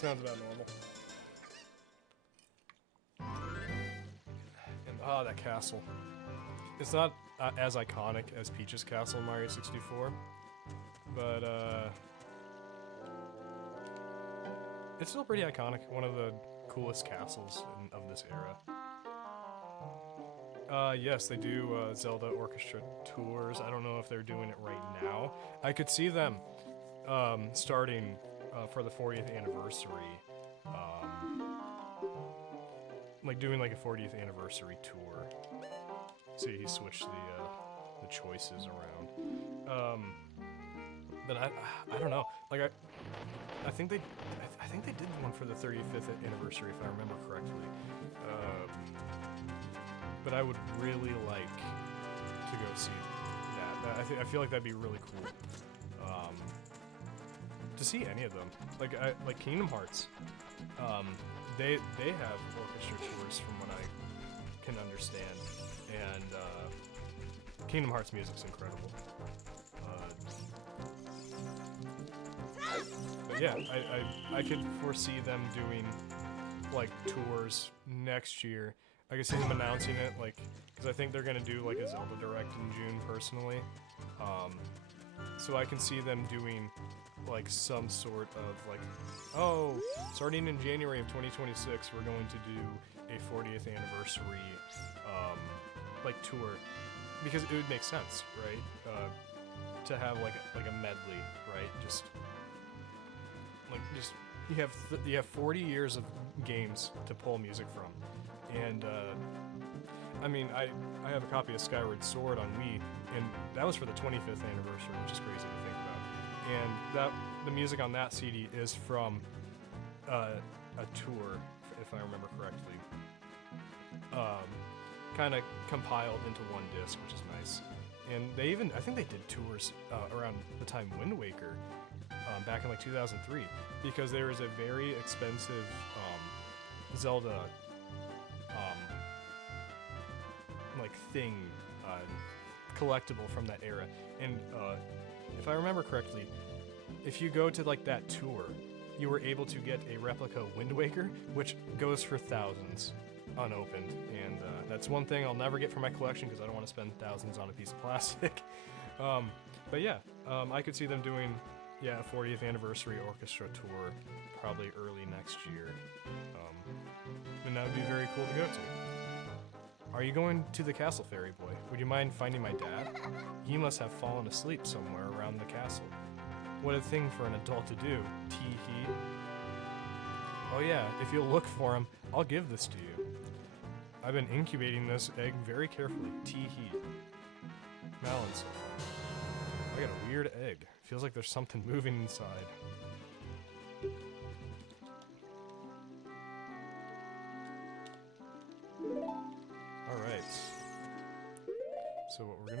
Sounds about normal. And that castle. It's not as iconic as Peach's castle in Mario 64, but it's still pretty iconic. One of the coolest castles of this era. Yes, they do Zelda Orchestra tours. I don't know if they're doing it right now. I could see them starting for the 40th anniversary. Like doing like a 40th anniversary tour. See, he switched the choices around. But I don't know. Like I think they did one for the 35th anniversary if I remember correctly. But I would really like to go see that. I feel like that'd be really cool. To see any of them, like Kingdom Hearts. They have orchestra tours from what I can understand, and Kingdom Hearts music's incredible. But yeah, I could foresee them doing like tours next year. I could see them announcing it, like, because I think they're gonna do like a Zelda Direct in June personally. So I can see them doing like some sort of like, oh, starting in January of 2026, we're going to do a 40th anniversary like tour, because it would make sense, right? To have like a medley, right? Just you have 40 years of games to pull music from, and I mean, I have a copy of Skyward Sword on Wii, and that was for the 25th anniversary, which is crazy to think about. And the music on that CD is from a tour, if I remember correctly. Kind of compiled into one disc, which is nice. And they even, I think they did tours around the time Wind Waker, back in like 2003, because there was a very expensive Zelda like thing, collectible from that era. And if I remember correctly, if you go to like that tour, you were able to get a replica Wind Waker, which goes for thousands unopened, and that's one thing I'll never get from my collection because I don't want to spend thousands on a piece of plastic. But yeah, I could see them doing a 40th anniversary orchestra tour probably early next year, and that would be very cool to go to. Are you going to the castle, Fairy Boy? Would you mind finding my dad? He must have fallen asleep somewhere around the castle. What a thing for an adult to do, tee-hee. Oh yeah, if you'll look for him, I'll give this to you. I've been incubating this egg very carefully, tee-hee. Malin's so fun. I got a weird egg. Feels like there's something moving inside.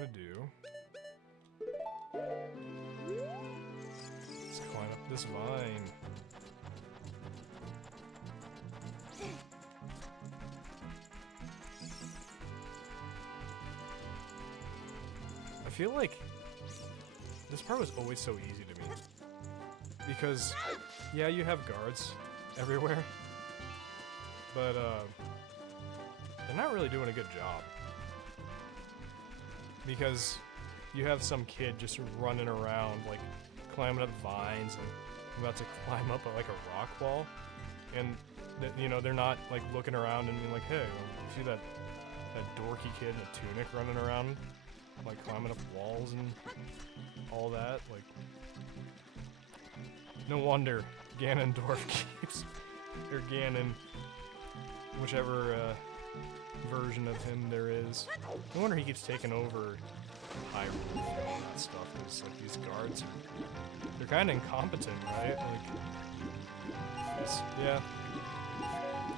gonna do... Let's climb up this vine. I feel like this part was always so easy to me. Because, yeah, you have guards everywhere, but they're not really doing a good job. Because you have some kid just running around, like, climbing up vines and about to climb up like a rock wall, and you know, they're not like looking around and being like, hey, see that dorky kid in a tunic running around, like climbing up walls and all that. Like, no wonder Ganondorf keeps, or Ganon, whichever version of him there is, no wonder he keeps taking over Hyrule and all that stuff. Because like these guards, they're kind of incompetent, right? Like, yeah,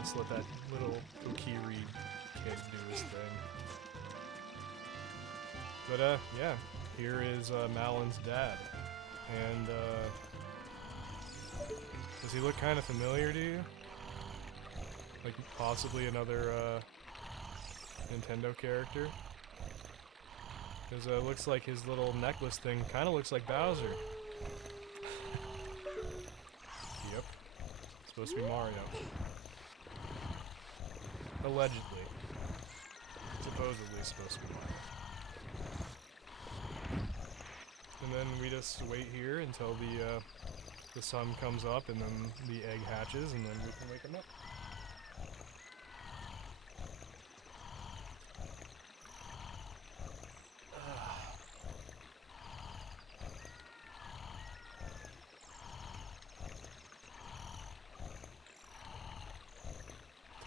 just let that little Okiri kid do his thing. But yeah, here is Malon's dad, and does he look kind of familiar to you? Like possibly another Nintendo character? Because it looks like his little necklace thing kind of looks like Bowser. Yep. It's supposed to be Mario. Allegedly. Supposedly supposed to be Mario. And then we just wait here until the sun comes up and then the egg hatches and then we can wake him up.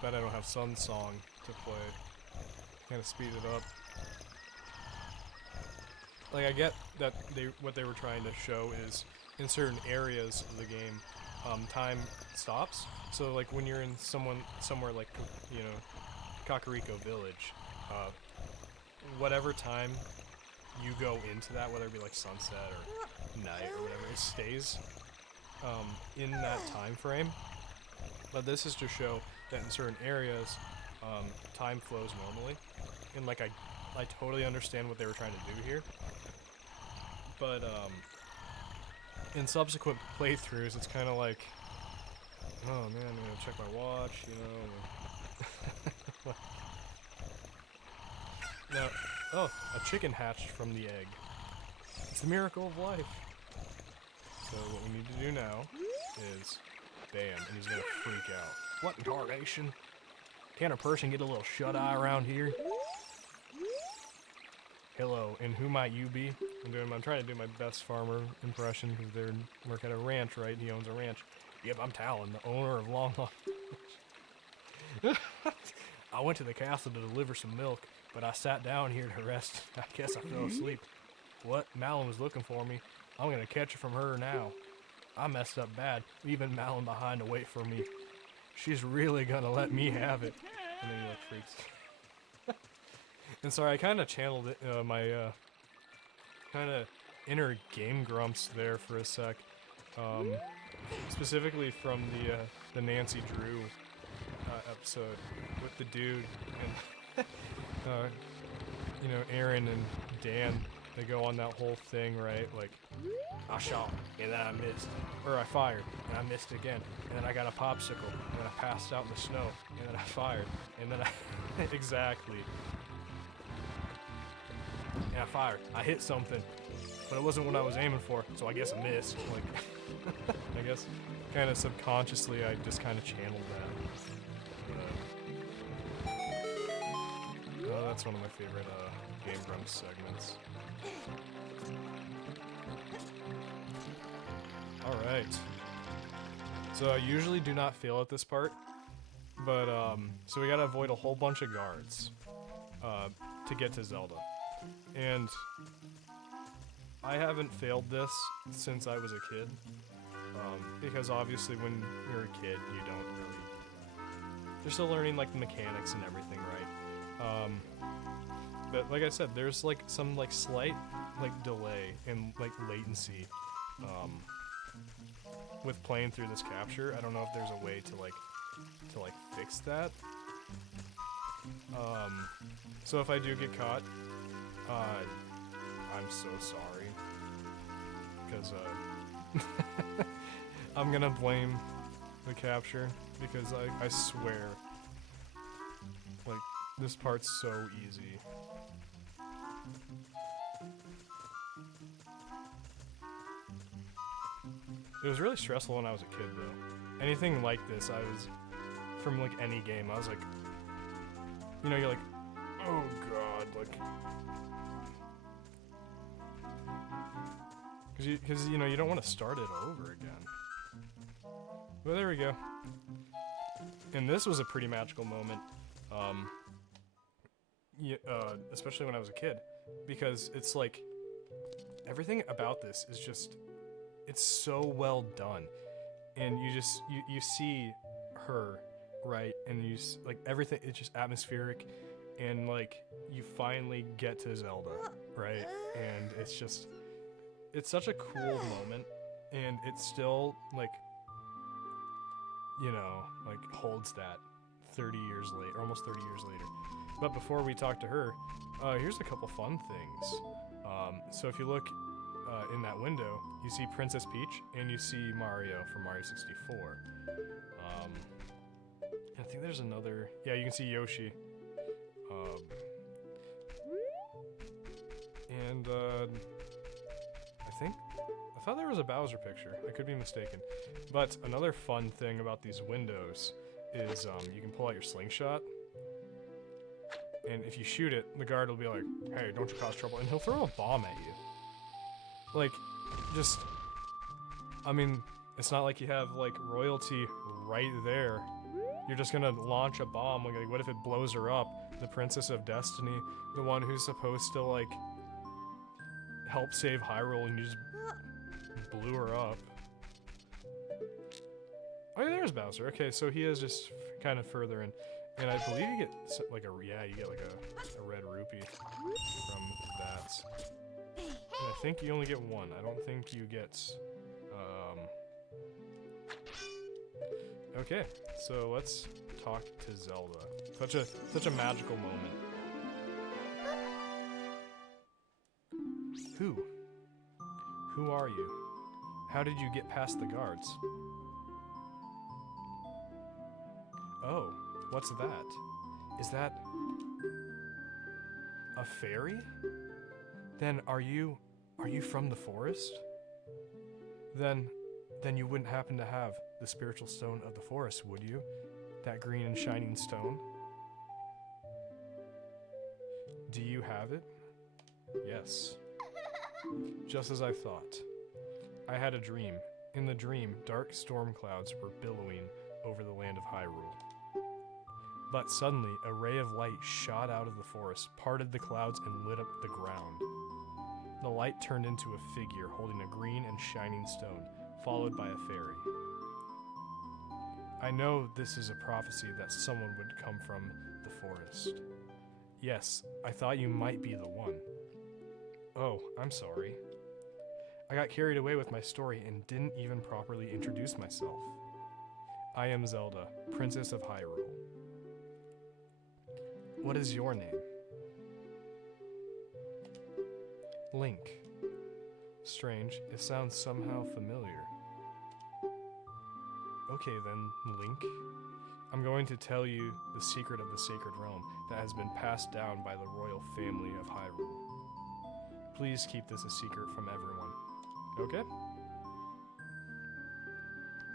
But I don't have Sun's song to play. Kind of speed it up. Like, I get that what they were trying to show is in certain areas of the game, time stops. So like when you're in somewhere like, you know, Kakariko Village, whatever time you go into that, whether it be like sunset or night or whatever, it stays in that time frame. But this is to show that in certain areas, time flows normally, and like I totally understand what they were trying to do here. But in subsequent playthroughs, it's kind of like, oh man, I'm gonna check my watch, you know. Now, oh, a chicken hatched from the egg. It's the miracle of life. So what we need to do now is, bam, and he's gonna freak out. What in tarnation? Can a person get a little shut-eye around here? Hello, and who might you be? I'm trying to do my best farmer impression because they work at a ranch, right? He owns a ranch. Yep, I'm Talon, the owner of Long Long. I went to the castle to deliver some milk, but I sat down here to rest. I guess I fell asleep. What? Malon was looking for me. I'm gonna catch it from her now. I messed up bad, leaving Malon behind to wait for me. She's really gonna let me have it. And then he like freaks. And sorry, I kind of channeled it, my kind of inner Game Grumps there for a sec. Specifically from the Nancy Drew episode with the dude and you know, Aaron and Dan. They go on that whole thing, right? Like, I shot, and then I missed. Or I fired, and I missed again. And then I got a popsicle, and then I passed out in the snow. And then I fired, and then I... Exactly. And I fired. I hit something, but it wasn't what I was aiming for, so I guess I missed. Like, I guess kind of subconsciously I just kind of channeled that. Oh, that's one of my favorite Game Grumps segments. Alright. So I usually do not fail at this part, but so we gotta avoid a whole bunch of guards to get to Zelda. And I haven't failed this since I was a kid, because obviously when you're a kid you don't really... You're still learning like the mechanics and everything, right? But like I said, there's like some like slight like delay and like latency with playing through this capture. I don't know if there's a way to fix that. So if I do get caught, I'm so sorry, because I'm gonna blame the capture, because I swear, like, this part's so easy. It was really stressful when I was a kid, though. Anything like this, from like any game, I was like, you know, you're like, oh god, like, because you know, you don't want to start it over again. But there we go. And this was a pretty magical moment, especially when I was a kid, because it's like, everything about this is just, it's so well done, and you see her, right, and like everything, it's just atmospheric, and like you finally get to Zelda, right, and it's such a cool moment, and it still, like, you know, like holds that 30 years later, almost 30 years later. But before we talk to her, here's a couple fun things. So if you look in that window, you see Princess Peach, and you see Mario from Mario 64. I think there's another, yeah, you can see Yoshi. And I thought there was a Bowser picture. I could be mistaken. But another fun thing about these windows is you can pull out your slingshot, and if you shoot it, the guard will be like, hey, don't you cause trouble, and he'll throw a bomb at you. Like, just, I mean, it's not like you have, like, royalty right there. You're just gonna launch a bomb. Like, what if it blows her up? The Princess of Destiny, the one who's supposed to, like, help save Hyrule, and you just blew her up. Oh, yeah, there's Bowser. Okay, so he is just kind of further in. And I believe you get, like, you get, like, a red rupee from that. And I think you only get one. I don't think you get, okay, so let's talk to Zelda. Such a magical moment. Who are you? How did you get past the guards? Oh, what's that? Is that a fairy? Then are you from the forest? Then you wouldn't happen to have the spiritual stone of the forest, would you? That green and shining stone? Do you have it? Yes. Just as I thought. I had a dream. In the dream, dark storm clouds were billowing over the land of Hyrule. But suddenly, a ray of light shot out of the forest, parted the clouds, and lit up the ground. The light turned into a figure holding a green and shining stone, followed by a fairy. I know this is a prophecy that someone would come from the forest. Yes, I thought you might be the one. Oh, I'm sorry. I got carried away with my story and didn't even properly introduce myself. I am Zelda, Princess of Hyrule. What is your name? Link. Strange, it sounds somehow familiar. Okay then, Link. I'm going to tell you the secret of the Sacred Realm that has been passed down by the royal family of Hyrule. Please keep this a secret from everyone. Okay?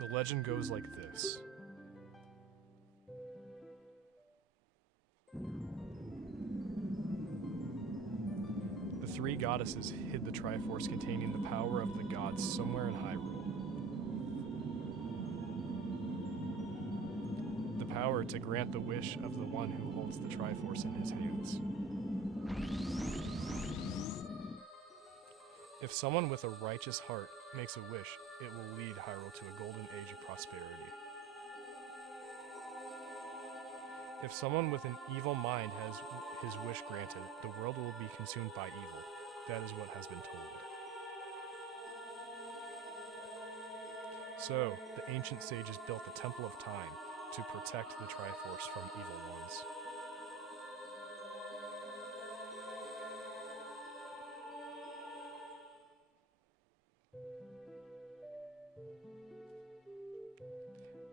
The legend goes like this. The three goddesses hid the Triforce containing the power of the gods somewhere in Hyrule. The power to grant the wish of the one who holds the Triforce in his hands. If someone with a righteous heart makes a wish, it will lead Hyrule to a golden age of prosperity. If someone with an evil mind has his wish granted, the world will be consumed by evil. That is what has been told. So, the ancient sages built the Temple of Time to protect the Triforce from evil ones.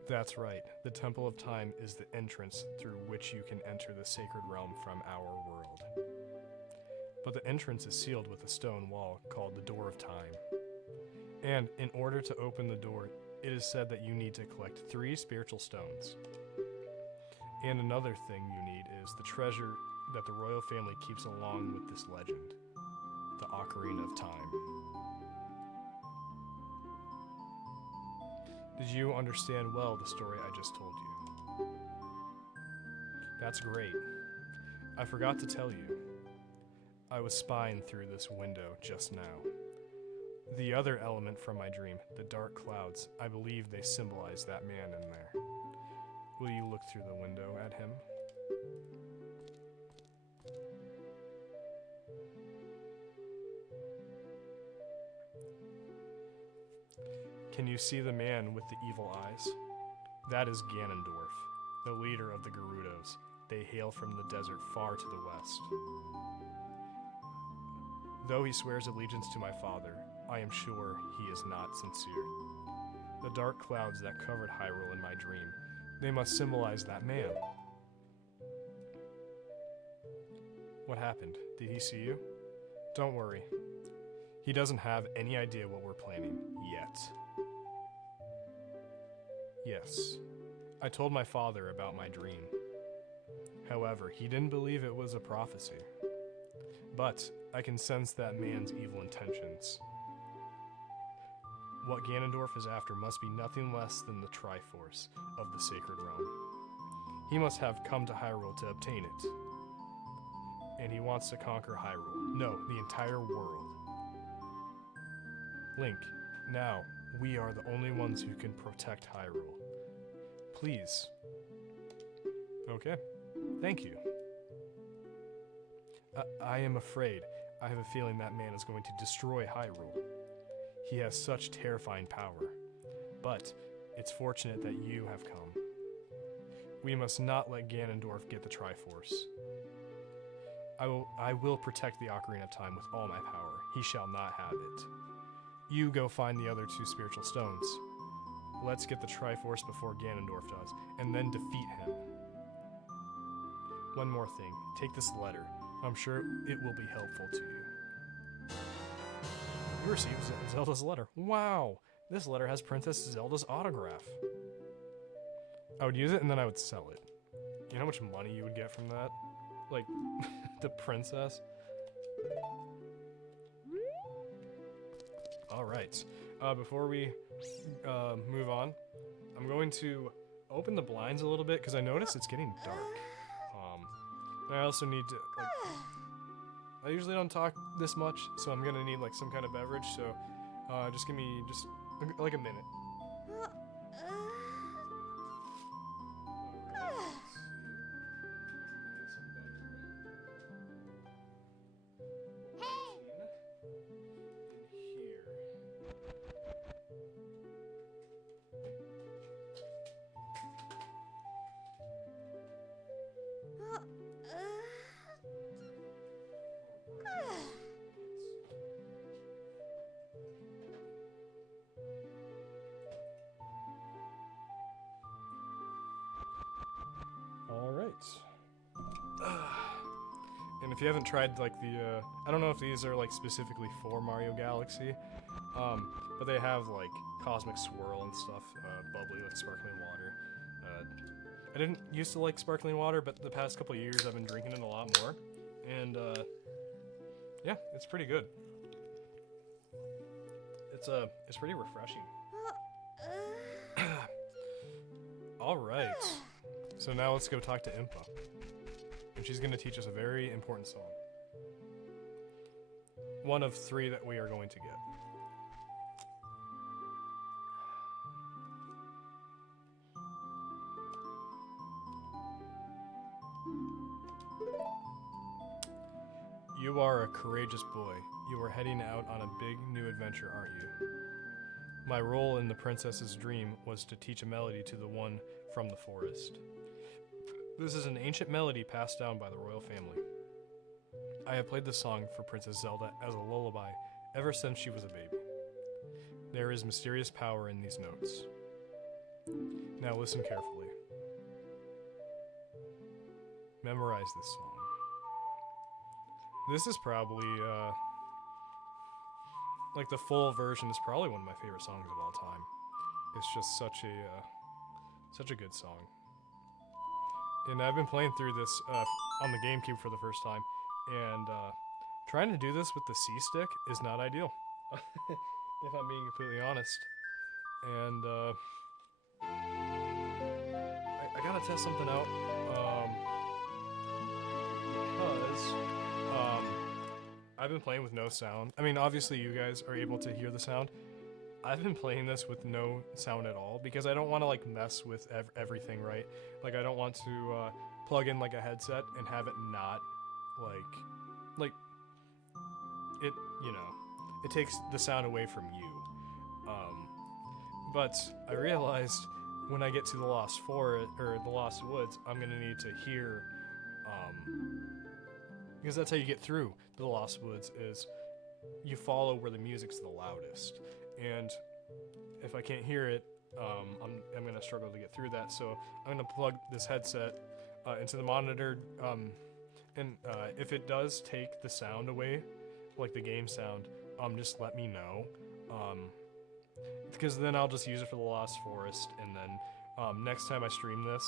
That's right. The Temple of Time is the entrance through which you can enter the sacred realm from our world. But the entrance is sealed with a stone wall called the Door of Time. And in order to open the door, it is said that you need to collect 3 spiritual stones. And another thing you need is the treasure that the royal family keeps along with this legend, the Ocarina of Time. Did you understand well the story I just told you? That's great. I forgot to tell you. I was spying through this window just now. The other element from my dream, the dark clouds, I believe they symbolize that man in there. Will you look through the window at him? Can you see the man with the evil eyes? That is Ganondorf, the leader of the Gerudos. They hail from the desert far to the west. Though he swears allegiance to my father, I am sure he is not sincere. The dark clouds that covered Hyrule in my dream, they must symbolize that man. What happened? Did he see you? Don't worry. He doesn't have any idea what we're planning, yet. Yes, I told my father about my dream. However, he didn't believe it was a prophecy. But I can sense that man's evil intentions. What Ganondorf is after must be nothing less than the Triforce of the Sacred Realm. He must have come to Hyrule to obtain it. And he wants to conquer Hyrule. No, the entire world. Link, now, we are the only ones who can protect Hyrule. Please. Okay. Thank you. I am afraid. I have a feeling that man is going to destroy Hyrule. He has such terrifying power. But it's fortunate that you have come. We must not let Ganondorf get the Triforce. I will protect the Ocarina of Time with all my power. He shall not have it. You go find the other 2 spiritual stones. Let's get the Triforce before Ganondorf does, and then defeat him. One more thing. Take this letter. I'm sure it will be helpful to you. You received Zelda's letter. Wow! This letter has Princess Zelda's autograph. I would use it and then I would sell it. You know how much money you would get from that? Like, the princess? Alright. Before we move on, I'm going to open the blinds a little bit because I notice it's getting dark. And I also need to, like, I usually don't talk this much, so I'm gonna need like some kind of beverage, so just give me just like a minute. And if you haven't tried like the, I don't know if these are like specifically for Mario Galaxy, but they have like Cosmic Swirl and stuff, bubbly like sparkling water. I didn't used to like sparkling water, but the past couple of years I've been drinking it a lot more, and yeah, it's pretty good. It's pretty refreshing. All right, so now let's go talk to Impa. And she's going to teach us a very important song. One of 3 that we are going to get. You are a courageous boy. You are heading out on a big new adventure, aren't you? My role in the princess's dream was to teach a melody to the one from the forest. This is an ancient melody passed down by the royal family. I have played this song for Princess Zelda as a lullaby ever since she was a baby. There is mysterious power in these notes. Now listen carefully. Memorize this song. This is probably, like the full version is probably one of my favorite songs of all time. It's just such a good song. And I've been playing through this on the GameCube for the first time, and trying to do this with the C stick is not ideal, if I'm being completely honest. And I gotta test something out, because I've been playing with no sound. I mean, obviously you guys are able to hear the sound. I've been playing this with no sound at all because I don't want to like mess with everything, right? Like I don't want to plug in like a headset and have it not like it, you know, it takes the sound away from you. But I realized when I get to the Lost Forest or the Lost Woods, I'm gonna need to hear, because that's how you get through the Lost Woods, is you follow where the music's the loudest. And if I can't hear it, I'm gonna struggle to get through that. So I'm gonna plug this headset into the monitor, and if it does take the sound away, like the game sound, just let me know. Because then I'll just use it for the Lost Forest, and then next time I stream this,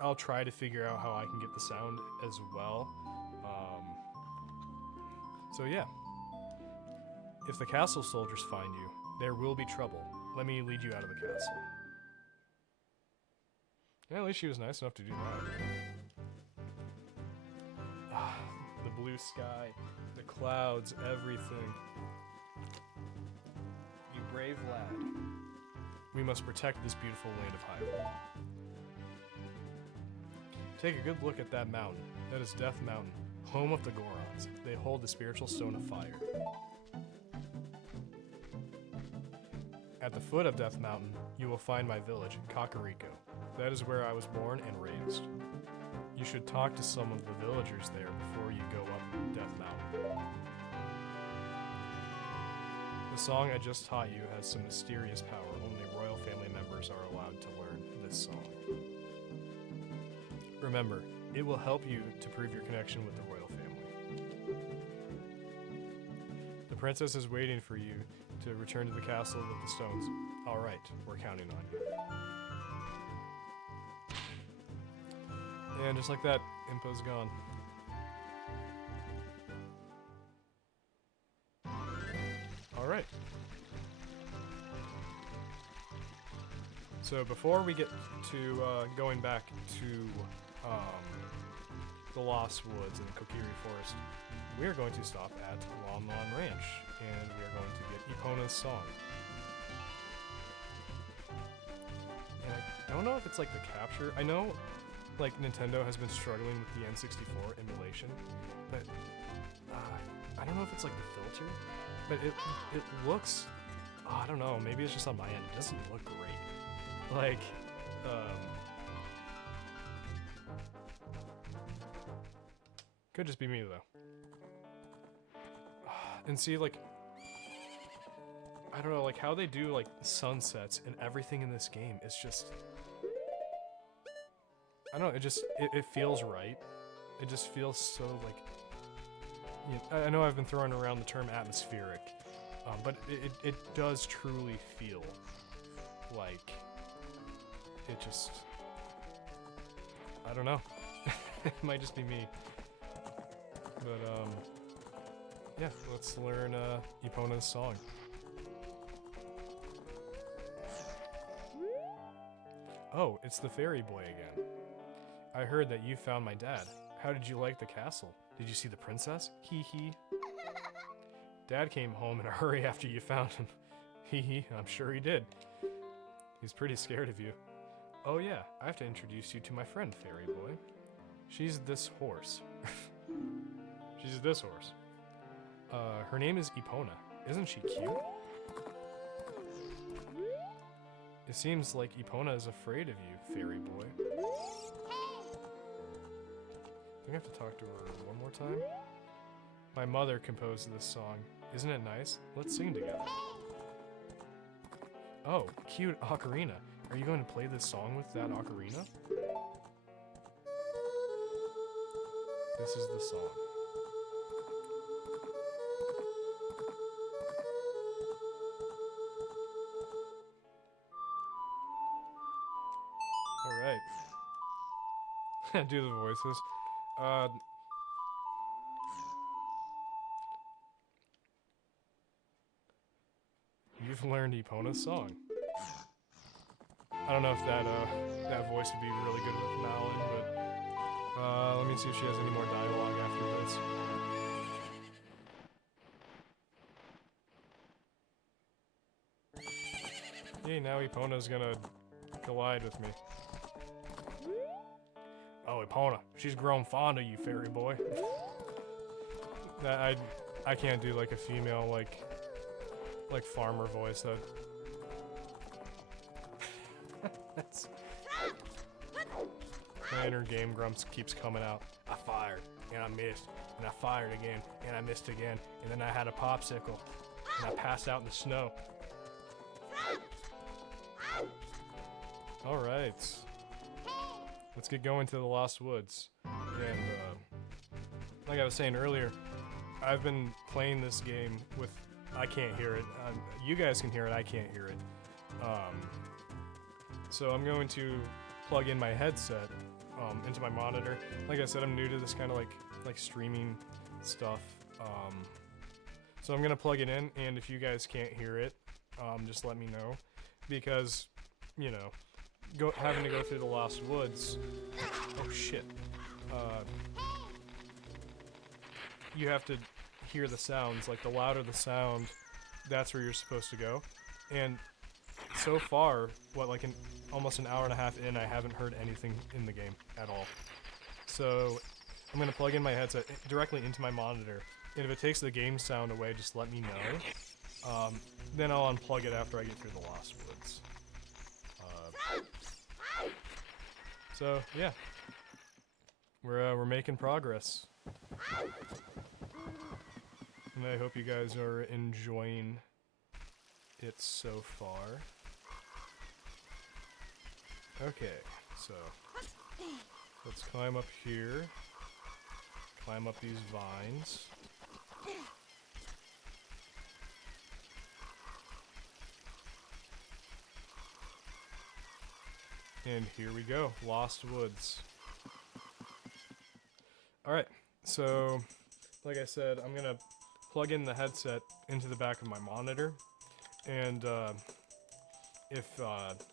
I'll try to figure out how I can get the sound as well. So yeah. If the castle soldiers find you, there will be trouble. Let me lead you out of the castle. Yeah, at least she was nice enough to do that. Ah, the blue sky, the clouds, everything. You brave lad. We must protect this beautiful land of Hyrule. Take a good look at that mountain. That is Death Mountain, home of the Gorons. They hold the spiritual stone of fire. At the foot of Death Mountain, you will find my village, Kakariko. That is where I was born and raised. You should talk to some of the villagers there before you go up Death Mountain. The song I just taught you has some mysterious power. Only royal family members are allowed to learn this song. Remember, it will help you to prove your connection with the royal family. The princess is waiting for you to return to the castle with the stones. All right, we're counting on you. And just like that, Impo's gone. All right. So before we get to going back to the Lost Woods and the Kokiri Forest, we are going to stop at Lon Lon Ranch, and we are going to get Epona's song. And I don't know if it's like the capture. I know like Nintendo has been struggling with the N64 emulation, but I don't know if it's like the filter, but it looks, I don't know, maybe it's just on my end. It doesn't look great. Like, could just be me though. And see, like, I don't know, like how they do like sunsets and everything in this game. It's just, I don't know. It feels right. It just feels so like. You know, I know I've been throwing around the term atmospheric, but it does truly feel like it just. I don't know. It might just be me. But yeah, let's learn Epona's song. Oh, it's the fairy boy again. I heard that you found my dad. How did you like the castle? Did you see the princess? Hee hee. Dad came home in a hurry after you found him. Hee hee, I'm sure he did. He's pretty scared of you. Oh yeah, I have to introduce you to my friend, fairy boy. She's this horse. She's this horse. Her name is Epona. Isn't she cute? It seems like Epona is afraid of you, fairy boy. I have to talk to her one more time. My mother composed this song. Isn't it nice? Let's sing together. Oh, cute ocarina. Are you going to play this song with that ocarina? This is the song. Alright. Do the voices. You've learned Epona's song. I don't know if that voice would be really good with Malin, but let me see if she has any more dialogue after this. Yay, now Epona's gonna collide with me. Oh, Epona, she's grown fond of you, fairy boy. I can't do like a female like farmer voice. That's my inner Game Grumps keeps coming out. I fired and I missed and I fired again and I missed again and then I had a popsicle and I passed out in the snow. All right. Let's get going to the Lost Woods. And like I was saying earlier, I've been playing this game with... I can't hear it. You guys can hear it, I can't hear it. So I'm going to plug in my headset into my monitor. Like I said, I'm new to this kind of like streaming stuff. So I'm going to plug it in, and if you guys can't hear it, just let me know. Because, you know... having to go through the Lost Woods. Oh shit. You have to hear the sounds. Like, the louder the sound, that's where you're supposed to go. And so far, like almost an hour and a half in, I haven't heard anything in the game at all. So I'm gonna plug in my headset directly into my monitor, and if it takes the game sound away, just let me know. Then I'll unplug it after I get through the Lost Woods. So yeah, we're making progress, and I hope you guys are enjoying it so far. Okay, so let's climb up here, climb up these vines. And here we go, Lost Woods. Alright, so, like I said, I'm gonna plug in the headset into the back of my monitor, and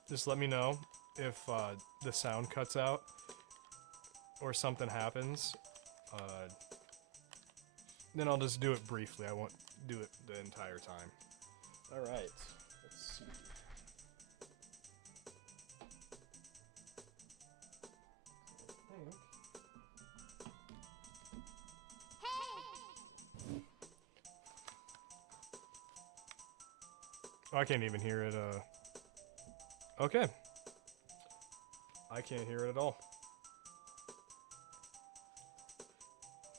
just let me know if the sound cuts out, or something happens, then I'll just do it briefly. I won't do it the entire time. Alright, let's see. Oh, I can't even hear it, okay. I can't hear it at all.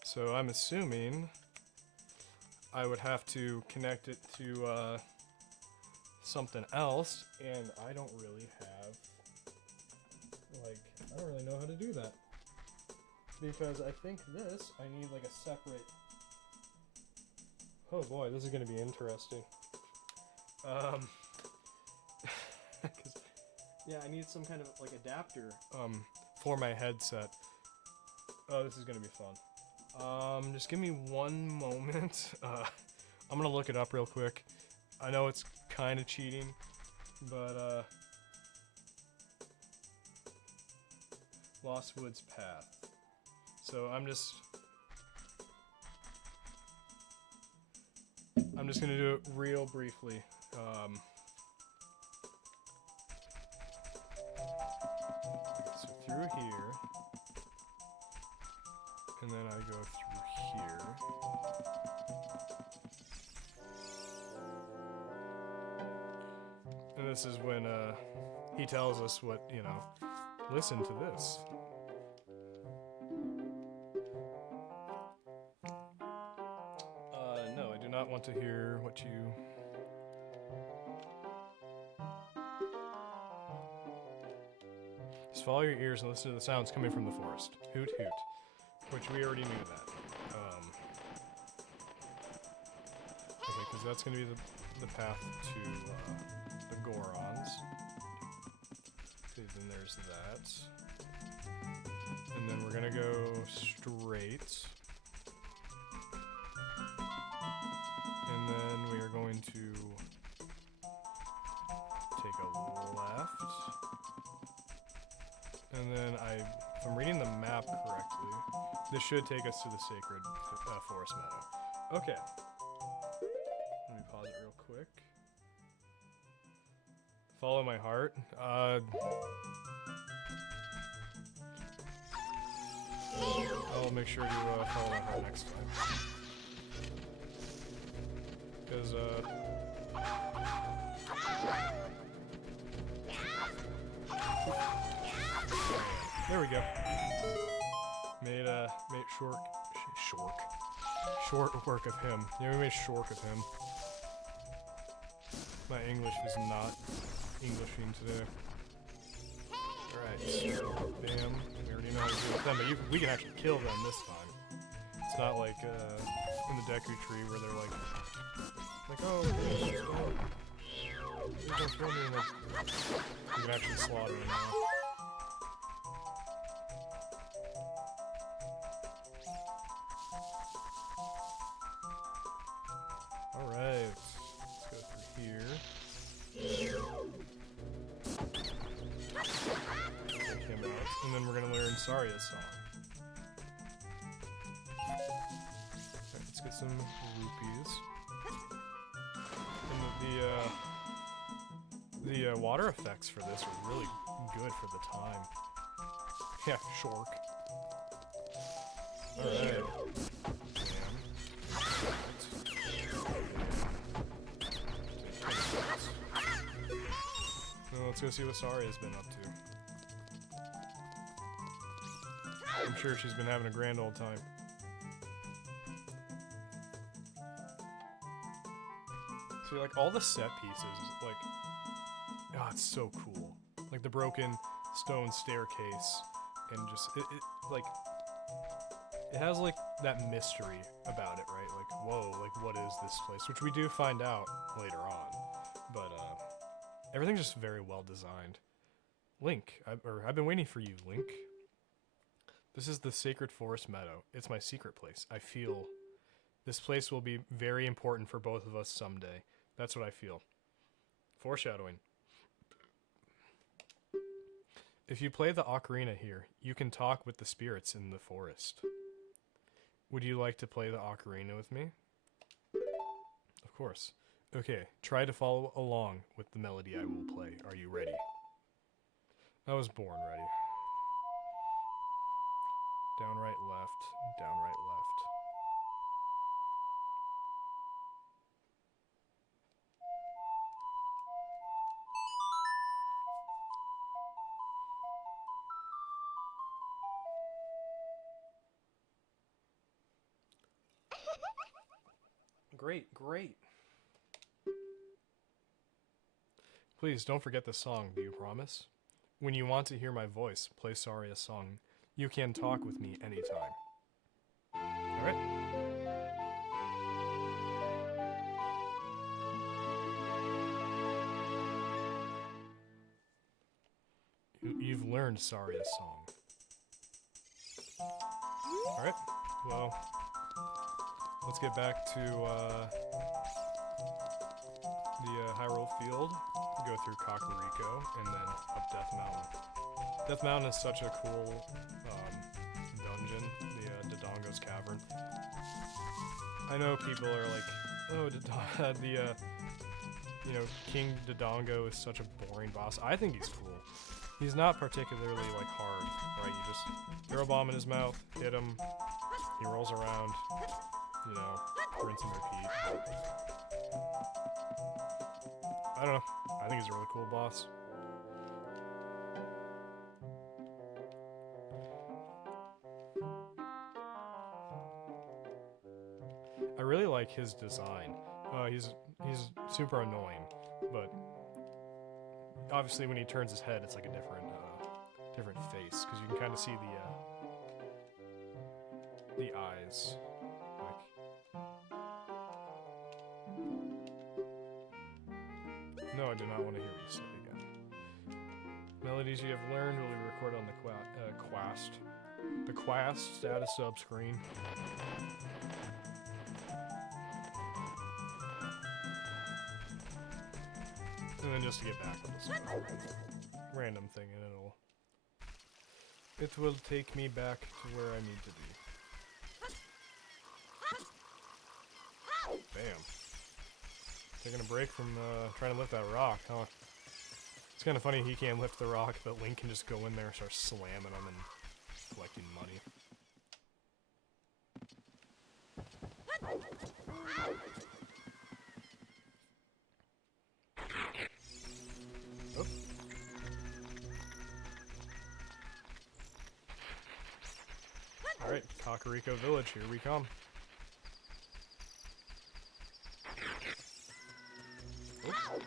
So I'm assuming I would have to connect it to, something else, and I don't really have, I don't really know how to do that. Because I think this, I need like a separate... Oh boy, this is gonna be interesting. Yeah, I need some kind of like adapter for my headset. Oh, this is gonna be fun. Just give me one moment. I'm gonna look it up real quick. I know it's kind of cheating, but Lost Woods Path. So I'm just gonna do it real briefly. So through here, and then I go through here. This is when he tells us what, you know, listen to this. No, I do not want to hear what you... Just follow your ears and listen to the sounds coming from the forest. Hoot hoot. Which we already knew that. Okay, because that's going to be the path to the Gorons. Okay, then there's that. And then we're going to go straight. And then we are going to take a left. And then if I'm reading the map correctly, this should take us to the sacred forest meadow. Okay. Let me pause it real quick. Follow my heart. I'll make sure to follow my heart next time. Because, there we go. Made short work of him. Yeah, we made short of him. My English is not Englishing today. Alright, bam. We already know how to deal with them, but we can actually kill them this time. It's not like in the Deku Tree where they're like, oh, please don't kill me. And you can actually slaughter them now. Alright, let's go through here. Take him out, and then we're gonna learn Saria's song. Alright, let's get some rupees. And the water effects for this are really good for the time. Yeah, shork. Alright. Let's go see what Saria's been up to. I'm sure she's been having a grand old time. See, like, all the set pieces, like, oh, it's so cool. Like, the broken stone staircase, and just, it has, like, that mystery about it, right? Like, whoa, like, what is this place? Which we do find out later on, but, everything's just very well designed. Link, I've been waiting for you, Link. This is the Sacred Forest Meadow. It's my secret place. I feel this place will be very important for both of us someday. That's what I feel. Foreshadowing. If you play the ocarina here, you can talk with the spirits in the forest. Would you like to play the ocarina with me? Of course. Okay, try to follow along with the melody I will play. Are you ready? I was born ready. Down, right, left. Down, right, left. Great, great. Please don't forget the song, do you promise? When you want to hear my voice play Saria's song, you can talk with me anytime. Alright? You've learned Saria's song. Alright, well, let's get back to the Hyrule Field. Go through Kakariko, and then up Death Mountain. Death Mountain is such a cool dungeon, the Dodongo's Cavern. I know people are like, oh, King Dodongo is such a boring boss. I think he's cool. He's not particularly, like, hard, right? You just throw a bomb in his mouth, hit him, he rolls around, you know, rinse and repeat. I don't know. I think he's a really cool boss. I really like his design. He's super annoying, but obviously when he turns his head, it's like a different face, because you can kind of see the eyes. No, I do not want to hear what you say again. Melodies you have learned will be recorded on the Quast status sub screen. And then just to get back on this random thing, and it will take me back to where I need to be. Bam. Taking a break from trying to lift that rock, huh? It's kind of funny he can't lift the rock, but Link can just go in there and start slamming them and collecting money. Oh. Alright, Kakariko Village, here we come. Oh.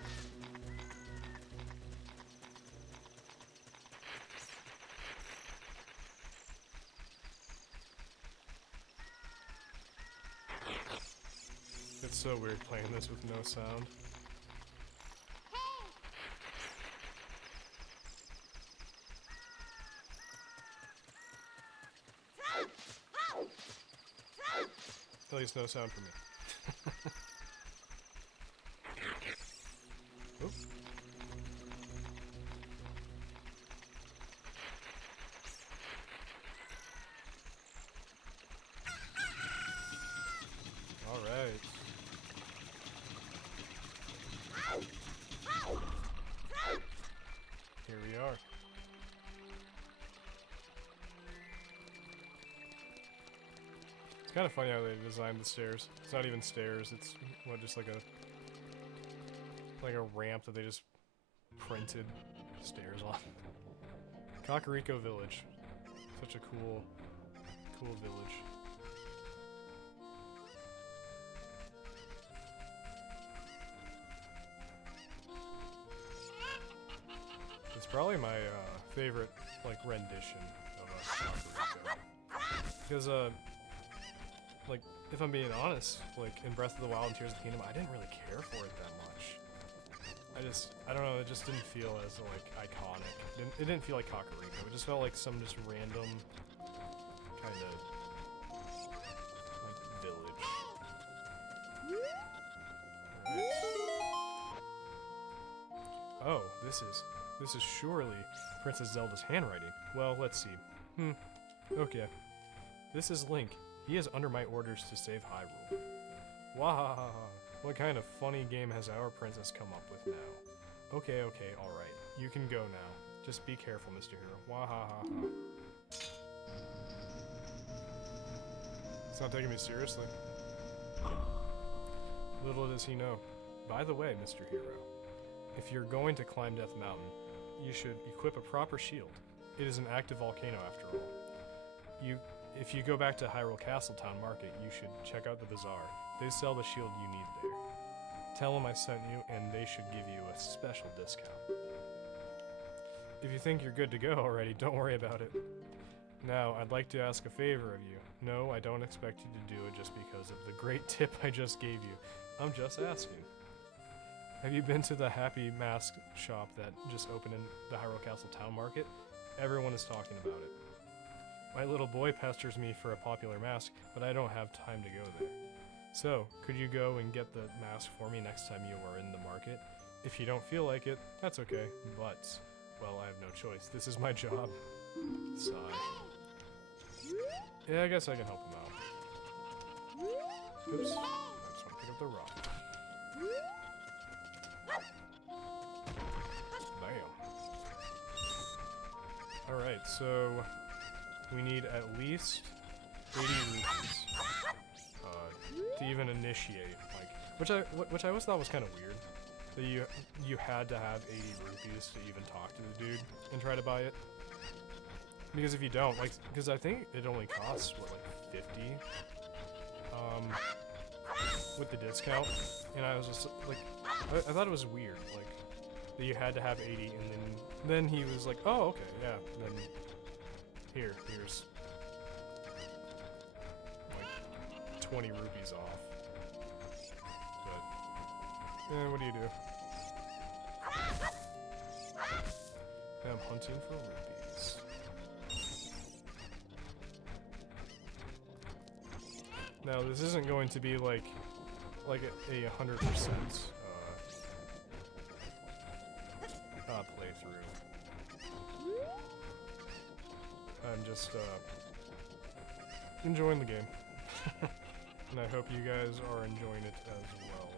It's so weird playing this with no sound. At least no sound for me. Oop. All right. Here we are. It's kind of funny how they designed the stairs. It's not even stairs. It's what, just like a ramp that they just printed stairs on. Kakariko Village. Such a cool village. It's probably my favorite rendition of Ocarina, because like, if I'm being honest, in Breath of the Wild and Tears of the Kingdom, I didn't really care for it that much. I don't know, it just didn't feel as iconic. It didn't feel like Kakariko. It just felt like some just random kind of village. Alright. Oh, this is surely Princess Zelda's handwriting. Well, let's see. Okay. This is Link. He is under my orders to save Hyrule. Wahahaha. What kind of funny game has our princess come up with now? Okay, alright. You can go now. Just be careful, Mr. Hero. Wahahaha. It's not taking me seriously. Little does he know. By the way, Mr. Hero, if you're going to climb Death Mountain, you should equip a proper shield. It is an active volcano after all. If you go back to Hyrule Castle Town Market, you should check out the bazaar. They sell the shield you need there. Tell them I sent you, and they should give you a special discount. If you think you're good to go already, don't worry about it. Now, I'd like to ask a favor of you. No, I don't expect you to do it just because of the great tip I just gave you. I'm just asking. Have you been to the Happy Mask shop that just opened in the Hyrule Castle Town Market? Everyone is talking about it. My little boy pesters me for a popular mask, but I don't have time to go there. So, could you go and get the mask for me next time you are in the market? If you don't feel like it, that's okay, but, well, I have no choice. This is my job. Sigh. Yeah, I guess I can help him out. Oops. I just want to pick up the rock. Bam. Alright, so we need at least 80 rupees to even initiate, which I always thought was kind of weird. that you had to have 80 rupees to even talk to the dude and try to buy it. Because if you don't, like, because I think it only costs, what, like 50? With the discount. And I was just, like, I thought it was weird, like, that you had to have 80, and then he was like, oh, okay, yeah, then here's, like, 20 rupees off. But, what do you do? I'm hunting for rupees. Now, this isn't going to be like a 100% playthrough. I'm just enjoying the game, and I hope you guys are enjoying it as well.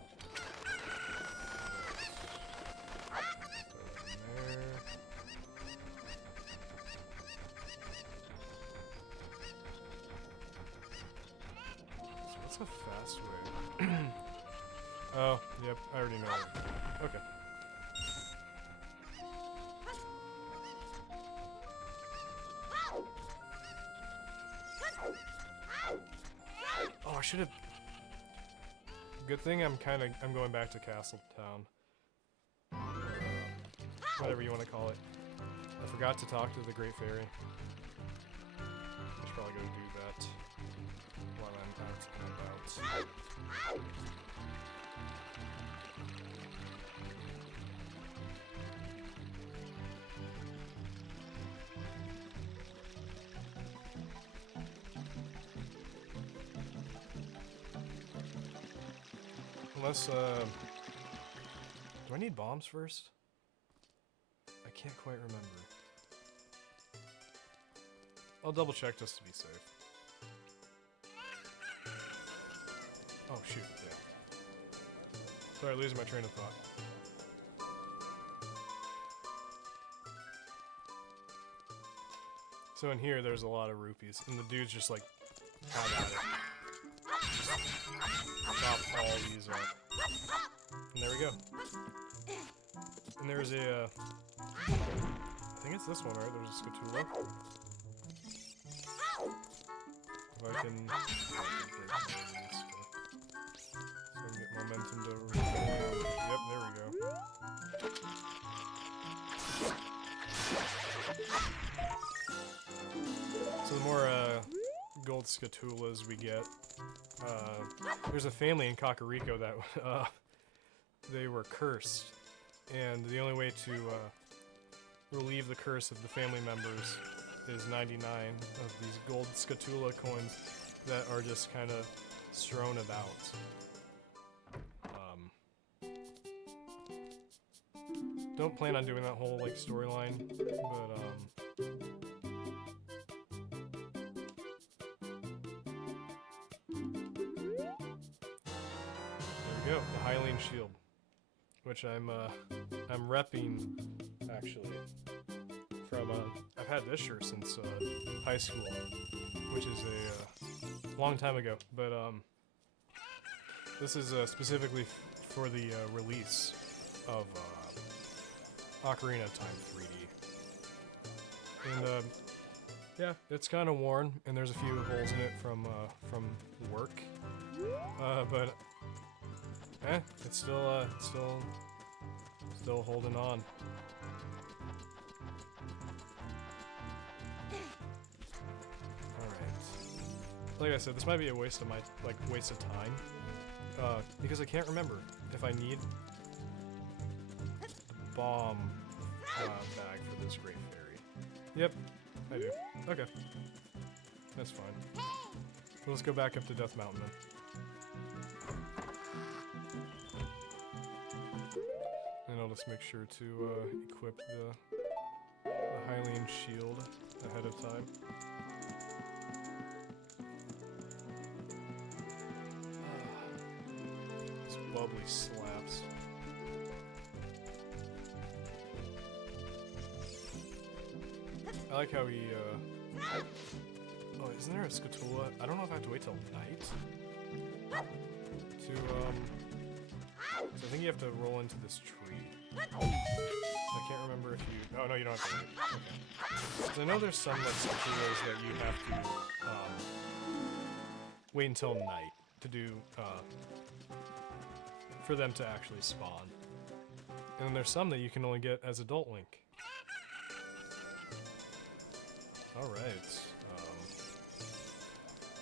What's a fast way? Oh, yep, I already know it. Okay. Oh, I should have. Good thing I'm going back to Castle Town. Whatever you want to call it. I forgot to talk to the Great Fairy. I should probably go do that while I'm out and about. Unless, do I need bombs first? I can't quite remember. I'll double check just to be safe. Oh shoot, yeah. Sorry, losing my train of thought. So in here, there's a lot of rupees, and the dude's just like, have at it. Chop all these up. And there we go. And there's a, I think it's this one, right? There's a Scatula. If I can break some of these, so I can get momentum to yep, there we go. So the more gold Scatulas we get, there's a family in Kakariko that they were cursed, and the only way to relieve the curse of the family members is 99 of these gold Scatula coins that are just kind of strewn about. Don't plan on doing that whole like storyline, but there we go, the Hylian Shield, which I'm repping actually from I've had this shirt since high school, which is a long time ago, but this is specifically for the release of Ocarina of Time 3D. And yeah, it's kind of worn, and there's a few holes in it from work, but it's still holding on. Alright. Like I said, this might be a waste of time, because I can't remember if I need the bomb bag for this Great Fairy. Yep, I do. Okay. That's fine. So let's go back up to Death Mountain then. And I'll just make sure to equip the Hylian Shield ahead of time. This bubbly slaps. I like how he, oh, isn't there a Scatula? I don't know if I have to wait till night to, So I think you have to roll into this tree. I can't remember if you... Oh, no, you don't have to wait. Okay. So I know there's some like tutorials that you have to wait until night to do, for them to actually spawn. And then there's some that you can only get as Adult Link. Alright.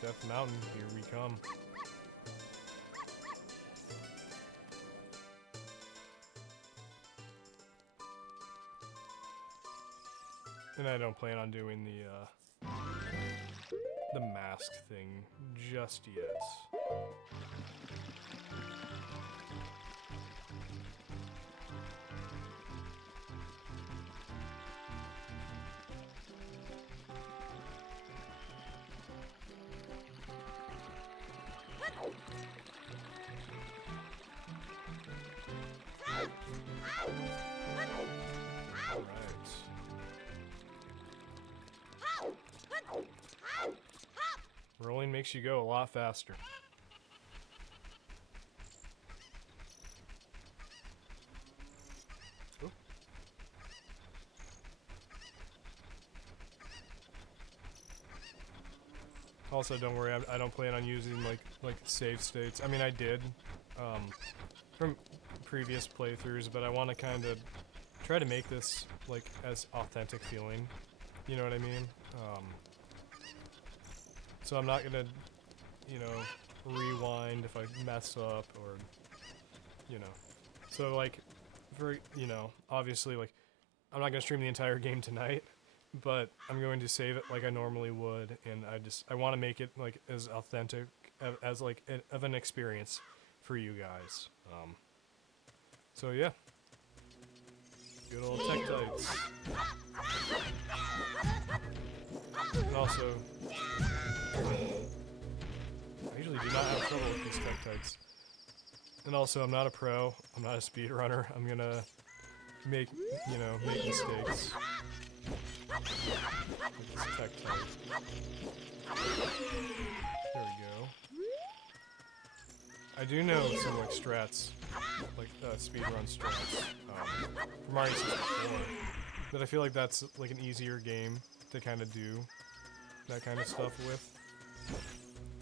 Death Mountain, here we come. And I don't plan on doing the mask thing just yet. Rolling makes you go a lot faster. Ooh. Also, don't worry, I don't plan on using like save states. I mean, I did from previous playthroughs, but I want to kind of try to make this like as authentic feeling. You know what I mean? So I'm not gonna, you know, rewind if I mess up or, you know. So like, you know, obviously like, I'm not gonna stream the entire game tonight, but I'm going to save it like I normally would, and I want to make it like as authentic as like of an experience for you guys. So yeah, good old Tektites. And also, I usually do not have trouble with these Tektites. And also, I'm not a pro, I'm not a speedrunner, I'm gonna make, you know, make mistakes. With this Tektite. There we go. I do know some, like, strats, like, speedrun strats, from Mario 64, but I feel like that's, like, an easier game to kind of do that kind of stuff with.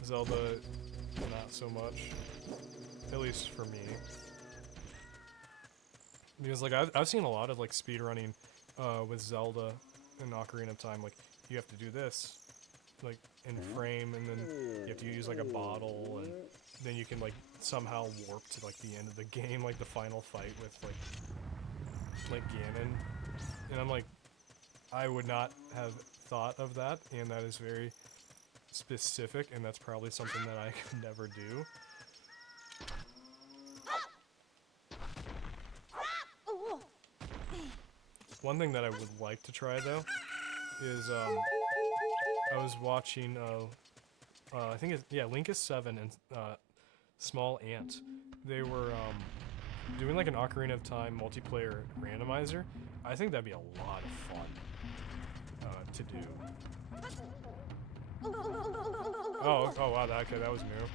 Zelda, not so much. At least for me. Because, like, I've seen a lot of, like, speedrunning, with Zelda and Ocarina of Time. Like, you have to do this, like, in frame, and then you have to use, like, a bottle, and then you can, like, somehow warp to, like, the end of the game, like, the final fight with, like Ganon. And I'm like, I would not have thought of that, and that is very specific, and that's probably something that I could never do. One thing that I would like to try, though, is, I was watching, I think it's, yeah, Linkus 7 and, Small Ant. They were, doing, like, an Ocarina of Time multiplayer randomizer. I think that'd be a lot of fun, to do. Oh wow, okay, that was new.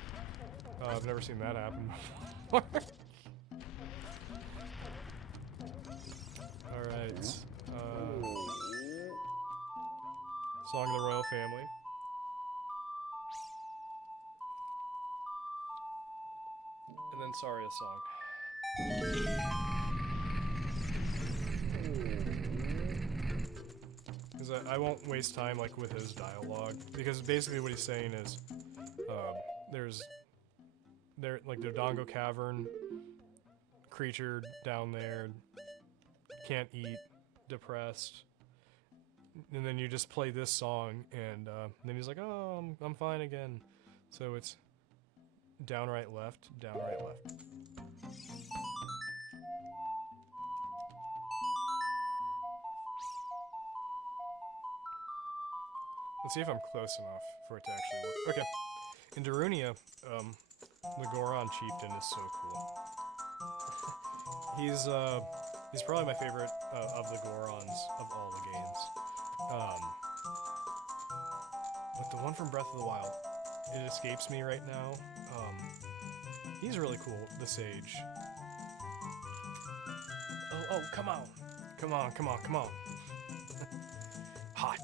I've never seen that happen before. Alright. Song of the Royal Family. And then Saria song. Because I won't waste time like with his dialogue, because basically what he's saying is, there's the Dodongo Cavern creature down there, can't eat, depressed, and then you just play this song, and then he's like, oh, I'm fine again. So it's down, right, left, down, right, left. Let's see if I'm close enough for it to actually work. Okay. In Darunia, the Goron Chieftain is so cool. He's probably my favorite of the Gorons of all the games. But the one from Breath of the Wild, it escapes me right now. He's really cool, the Sage. Oh, come on. Come on, come on, come on. Hot.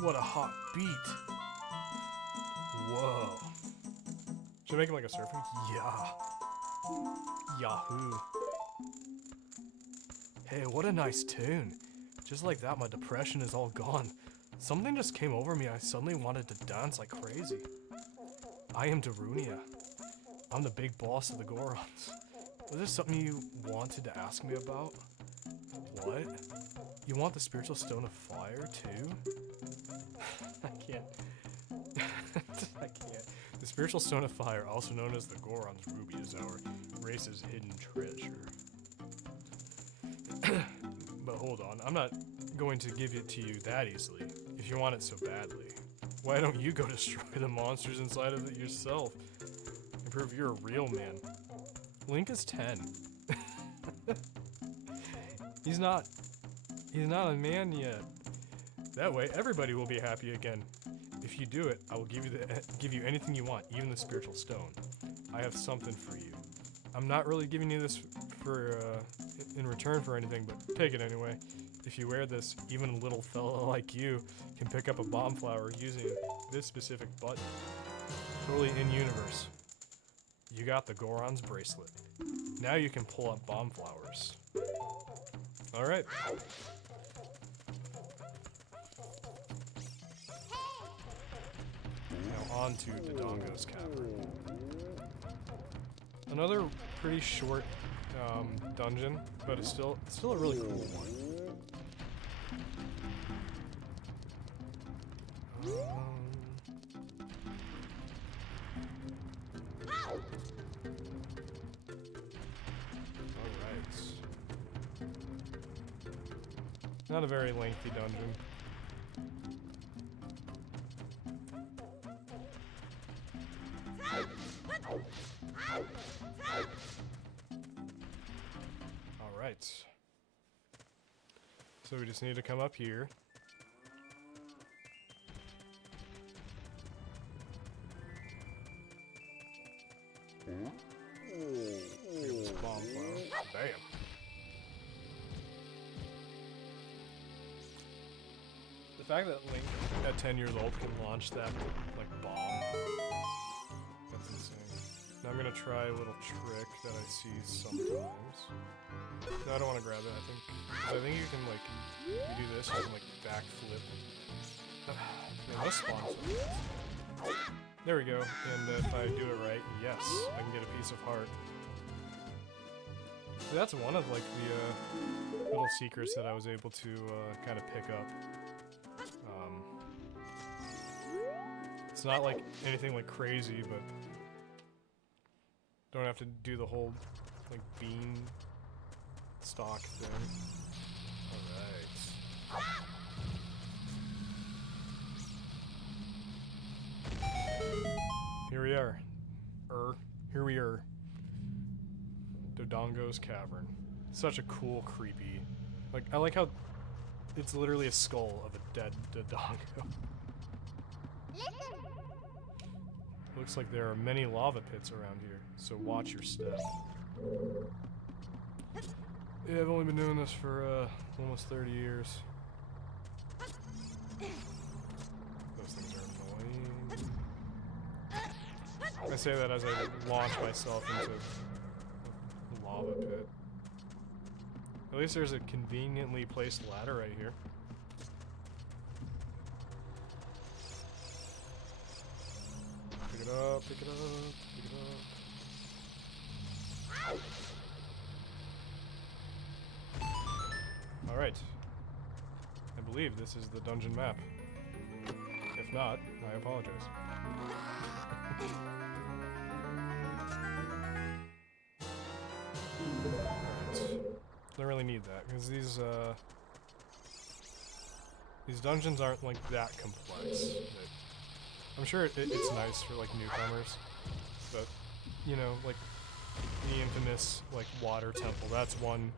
What a hot beat. Whoa. Should I make him like a surfer? Yeah. Yahoo. Hey, what a nice tune. Just like that, my depression is all gone. Something just came over me. I suddenly wanted to dance like crazy. I am Darunia. I'm the big boss of the Gorons. Was there something you wanted to ask me about? What? You want the spiritual stone of fire, too? I can't. I can't. The spiritual stone of fire, also known as the Goron's ruby, is our race's hidden treasure. But hold on, I'm not going to give it to you that easily, if you want it so badly. Why don't you go destroy the monsters inside of it yourself and prove you're a real man? Link is 10. He's not a man yet. That way, everybody will be happy again. If you do it, I will give you anything you want, even the spiritual stone. I have something for you. I'm not really giving you this for in return for anything, but take it anyway. If you wear this, even a little fella like you can pick up a bomb flower using this specific button. Totally in universe. You got the Goron's bracelet. Now you can pull up bomb flowers. Alright. Now on to Dodongo's Cavern. Another pretty short dungeon, but it's still a really cool one. Alright. Not a very lengthy dungeon. Alright. So we just need to come up here. Get this bomb flower. Bam. The fact that Link at 10 years old can launch that like bomb. That's insane. Now I'm gonna try a little trick that I see sometimes. No, I don't want to grab it, I think you can like, you do this, you can like backflip. Yeah, this spawns. There we go, and if I do it right, yes, I can get a piece of heart. So that's one of like the little secrets that I was able to kind of pick up. It's not like anything like crazy, but don't have to do the whole like bean stock thing. Alright. Here we are. Here we are. Dodongo's Cavern. Such a cool, creepy... Like, I like how it's literally a skull of a dead Dodongo. Looks like there are many lava pits around here, so watch your step. Yeah, I've only been doing this for almost 30 years. Those things are annoying. I say that as I launch myself into a lava pit. At least there's a conveniently placed ladder right here. Pick it up, pick it up, pick it up. Alright. I believe this is the dungeon map. If not, I apologize. Alright. Don't really need that, because these dungeons aren't like that complex. I'm sure it's nice for like newcomers, but you know, like the infamous like water temple, that's one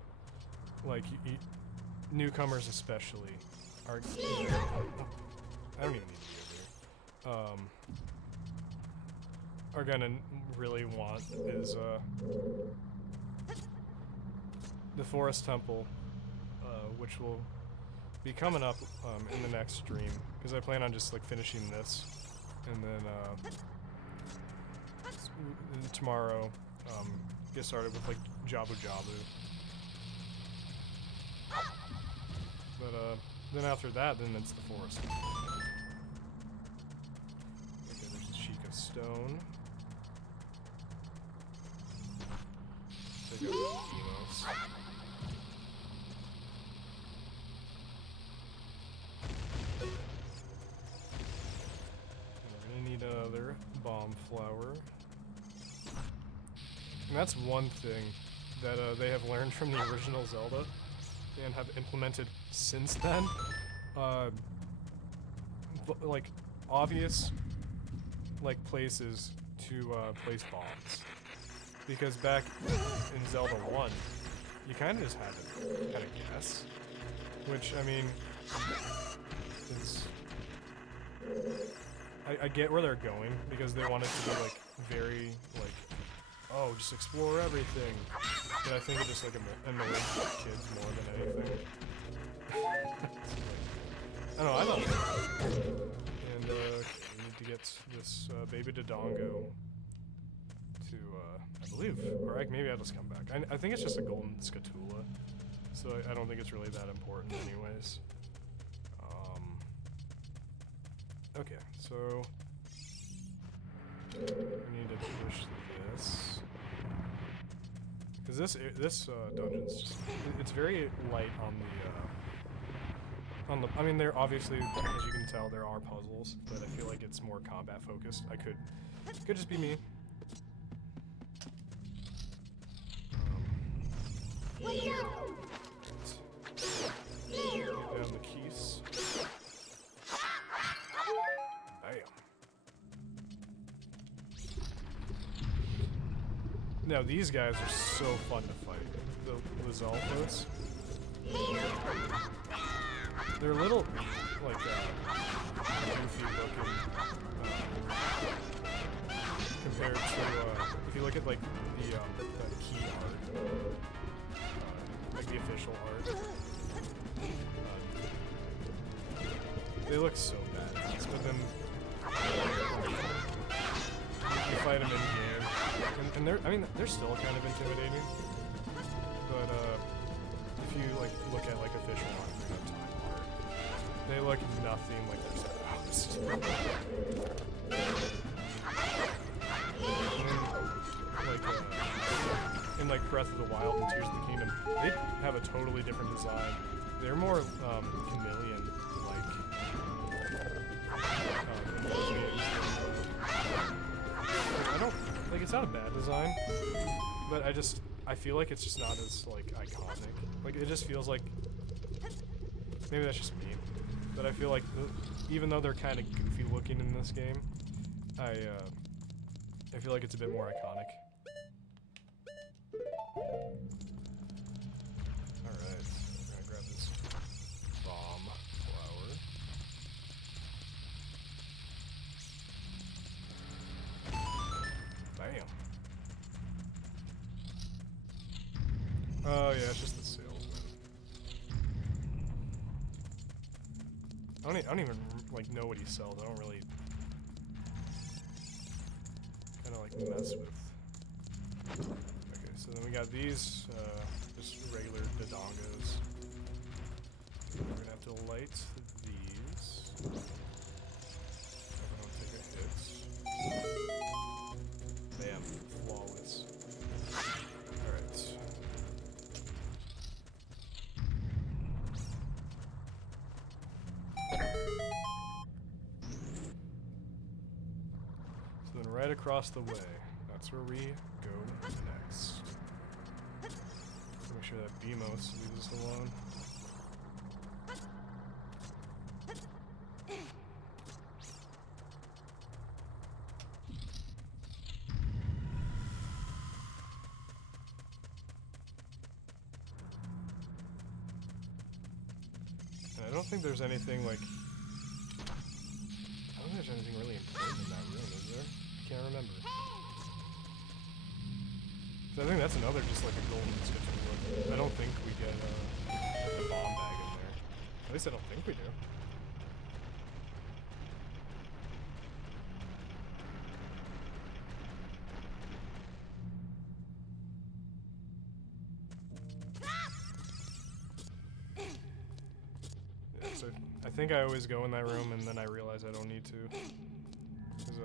like newcomers especially aren't. I don't even need to be over here. Are gonna really want is the Forest Temple, which will be coming up in the next stream, because I plan on just like finishing this, and then tomorrow get started with like Jabu Jabu. But then after that, then it's the forest. Okay, there's the Sheikah Stone. Take out the Deimos. We're gonna need another bomb flower. And that's one thing that they have learned from the original Zelda and have implemented since then. Like obvious like places to place bombs. Because back in Zelda 1, you kind of just had to kind of guess. Which, I mean, is... I get where they're going, because they want it to be, like, very, like, oh, just explore everything. But I think it just, like, annoys kids more than anything. I don't know, I love it. And, we need to get this, baby Dodongo to, I believe, or maybe I'll just come back. I think it's just a golden scatula, so I don't think it's really that important anyways. Okay, so we need to finish this. Because this dungeon's just, it's very light on the, I mean, there obviously, as you can tell, there are puzzles, but I feel like it's more combat focused. It could just be me. Get down the keys. Bam. Now these guys are so fun to fight. The Zalthos. They're a little, like, goofy looking, compared to, if you look at, like, the key art, like the official art. They look so badass, but then you fight them in game, and they're, I mean, they're still kind of intimidating. But if you like look at like official Ocarina of Time art, they look nothing like they're supposed to. Like in like Breath of the Wild and Tears of the Kingdom, they have a totally different design. They're more chameleon-like. I don't like. It's not a bad design, but I feel like it's just not as like iconic. Like it just feels like maybe that's just me, but I feel like even though they're kind of goofy looking in this game, I feel like it's a bit more iconic. Alright, we're gonna grab this bomb flower. Bam. Oh yeah, it's just the salesman. I don't even like know what he sells. I don't really kind of like mess with. Okay, so then we got these, just regular Dodongos. We're gonna have to light these. I don't take a hit. Bam, flawless. Alright. So then right across the way, that's where we go next. Make sure that Deimos leaves us alone. And I don't think there's anything like, I don't think there's anything really important in that room, is there? I can't remember. So I think that's another just like a golden scatula. I don't think we get the bomb bag in there. At least I don't think we do. Yeah, so I think I always go in that room and then I realize I don't need to. Because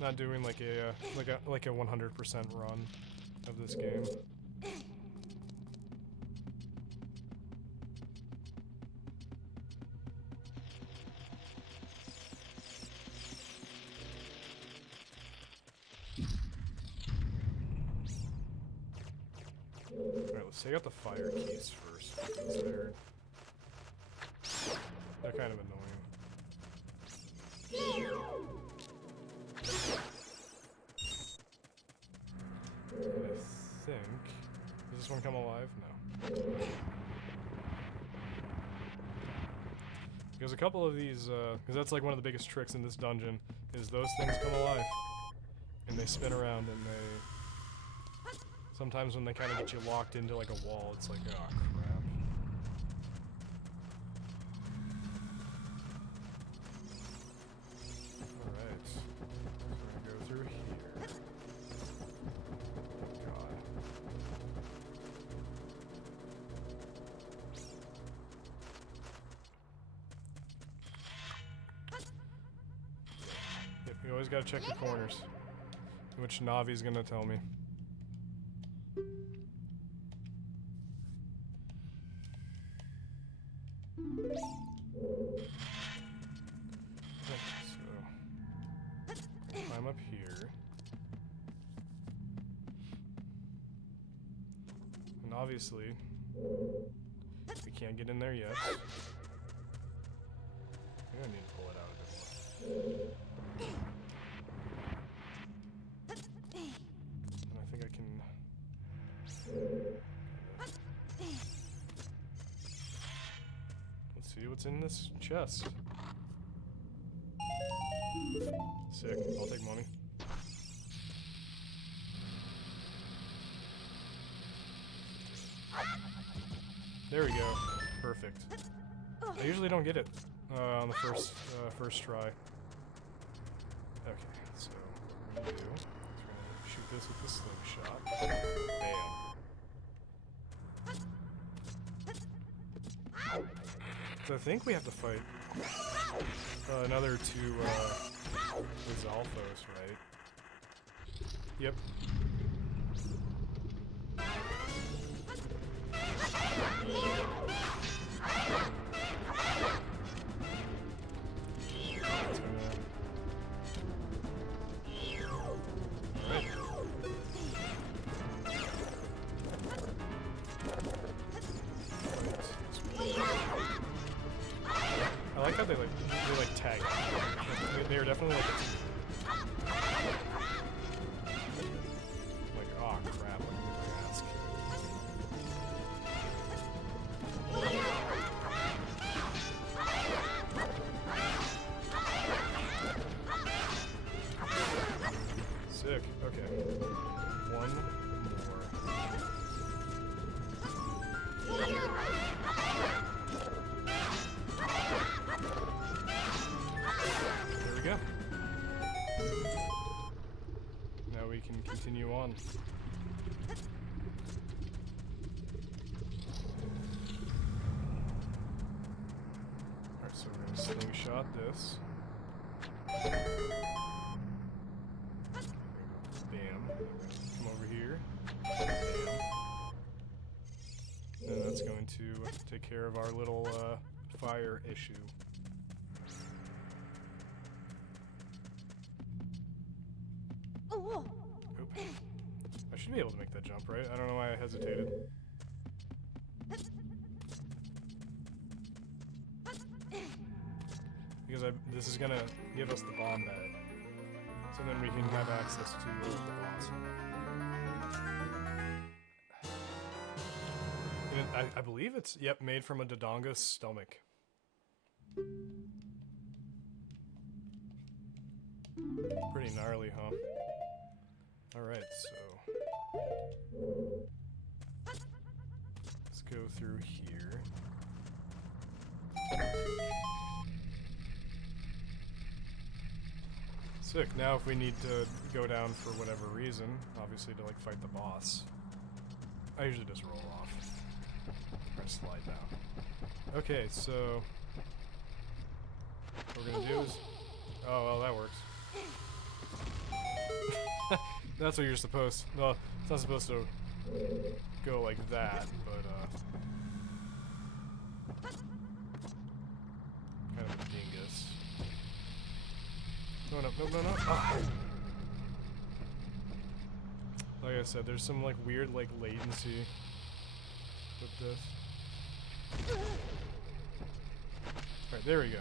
not doing like a 100% run of this game. Alright, let's take out the fire keys first, because they're kind of annoying. And I think... Does this one come alive? No. Because a couple of these, because that's like one of the biggest tricks in this dungeon, is those things come alive. And they spin around and they... Sometimes when they kind of get you locked into like a wall, it's like, oh crap. Alright. So we're gonna go through here. God. Yep, you always gotta check the corners. Which Navi's gonna tell me. Climb up here. And obviously, we can't get in there yet. We're gonna need to pull it out a bit more. And I think I can... Let's see what's in this chest. Sick. I'll take money. There we go. Perfect. I usually don't get it on the first try. Okay, so what we're gonna do is we're gonna shoot this with the slingshot. Bam. So I think we have to fight another two Rizalfos, right? Yep. I like how they tag. They are definitely like a team. Like, oh crap, let me get my ass kicked. Sick, okay. One more. There we go. Now we can continue on. Alright, so we're gonna slingshot this. Bam. Come over here. Bam. And that's going to take care of our little fire issue. Oop. I should be able to make that jump, right? I don't know why I hesitated. Because this is gonna give us the bomb bag. So then we can have access to the boss. And I believe it's, yep, made from a Dodonga's stomach. Pretty gnarly, huh? Alright, so... go through here. Sick. Now if we need to go down for whatever reason, obviously to like fight the boss, I usually just roll off. Or slide down. Okay, so what we're gonna do is... Oh, well, that works. That's what you're supposed... Well, it's not supposed to go like that, but, kind of a dingus. No, no, no, no, no. Oh. Like I said, there's some, like, weird, like, latency with this. Alright, there we go.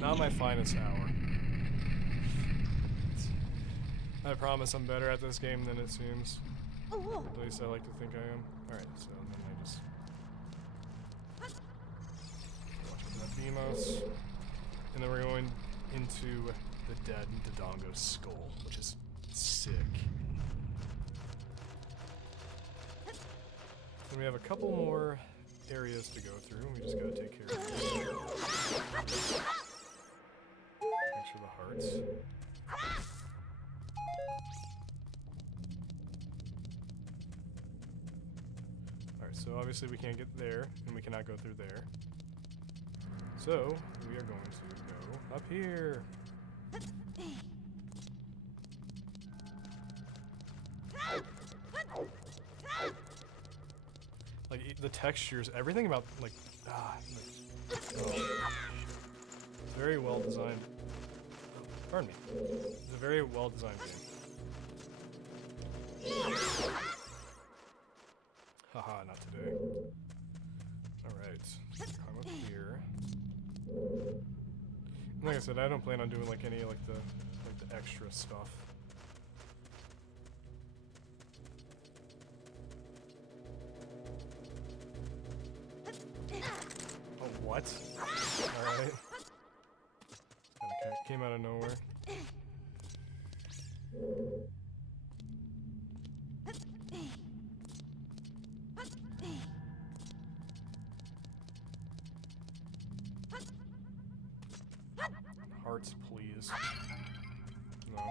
Not my finest hour. I promise I'm better at this game than it seems. At least I like to think I am. Alright, so then I just... watch out for that Beamos. And then we're going into the dead Dodongo's skull, which is sick. Then we have a couple more areas to go through, and we just gotta take care of them. Thanks for the hearts. Alright, so obviously we can't get there, and we cannot go through there. So, we are going to go up here. Like, the textures, everything about, like, oh. It's very well designed. Pardon me. It's a very well designed game. Haha, not today. Alright, come up here. And like I said, I don't plan on doing like any like the extra stuff. Oh, what? Alright. Kinda came out of nowhere. Hearts, please. No.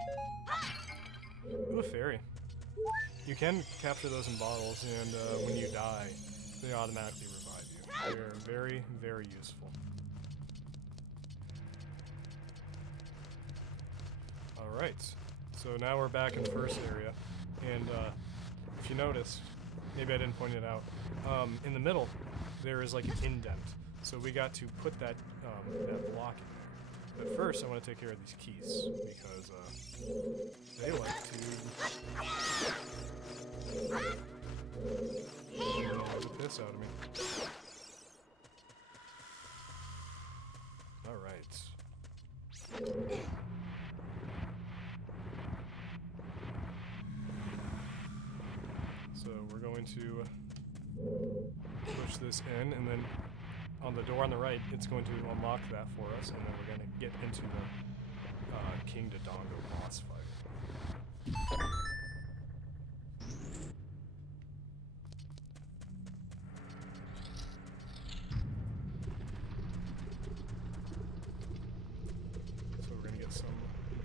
Ooh, a fairy. You can capture those in bottles, and when you die, they automatically revive you. They're very, very useful. Alright, so now we're back in the first area, and if you notice, maybe I didn't point it out, in the middle, there is like an indent, so we got to put that, that block in there. But first, I want to take care of these keys, because they like to annoy the piss out of me. Alright. So we're going to push this in, and then on the door on the right, it's going to unlock that for us, and then we're going to get into the King Dodongo boss fight. So we're going to get some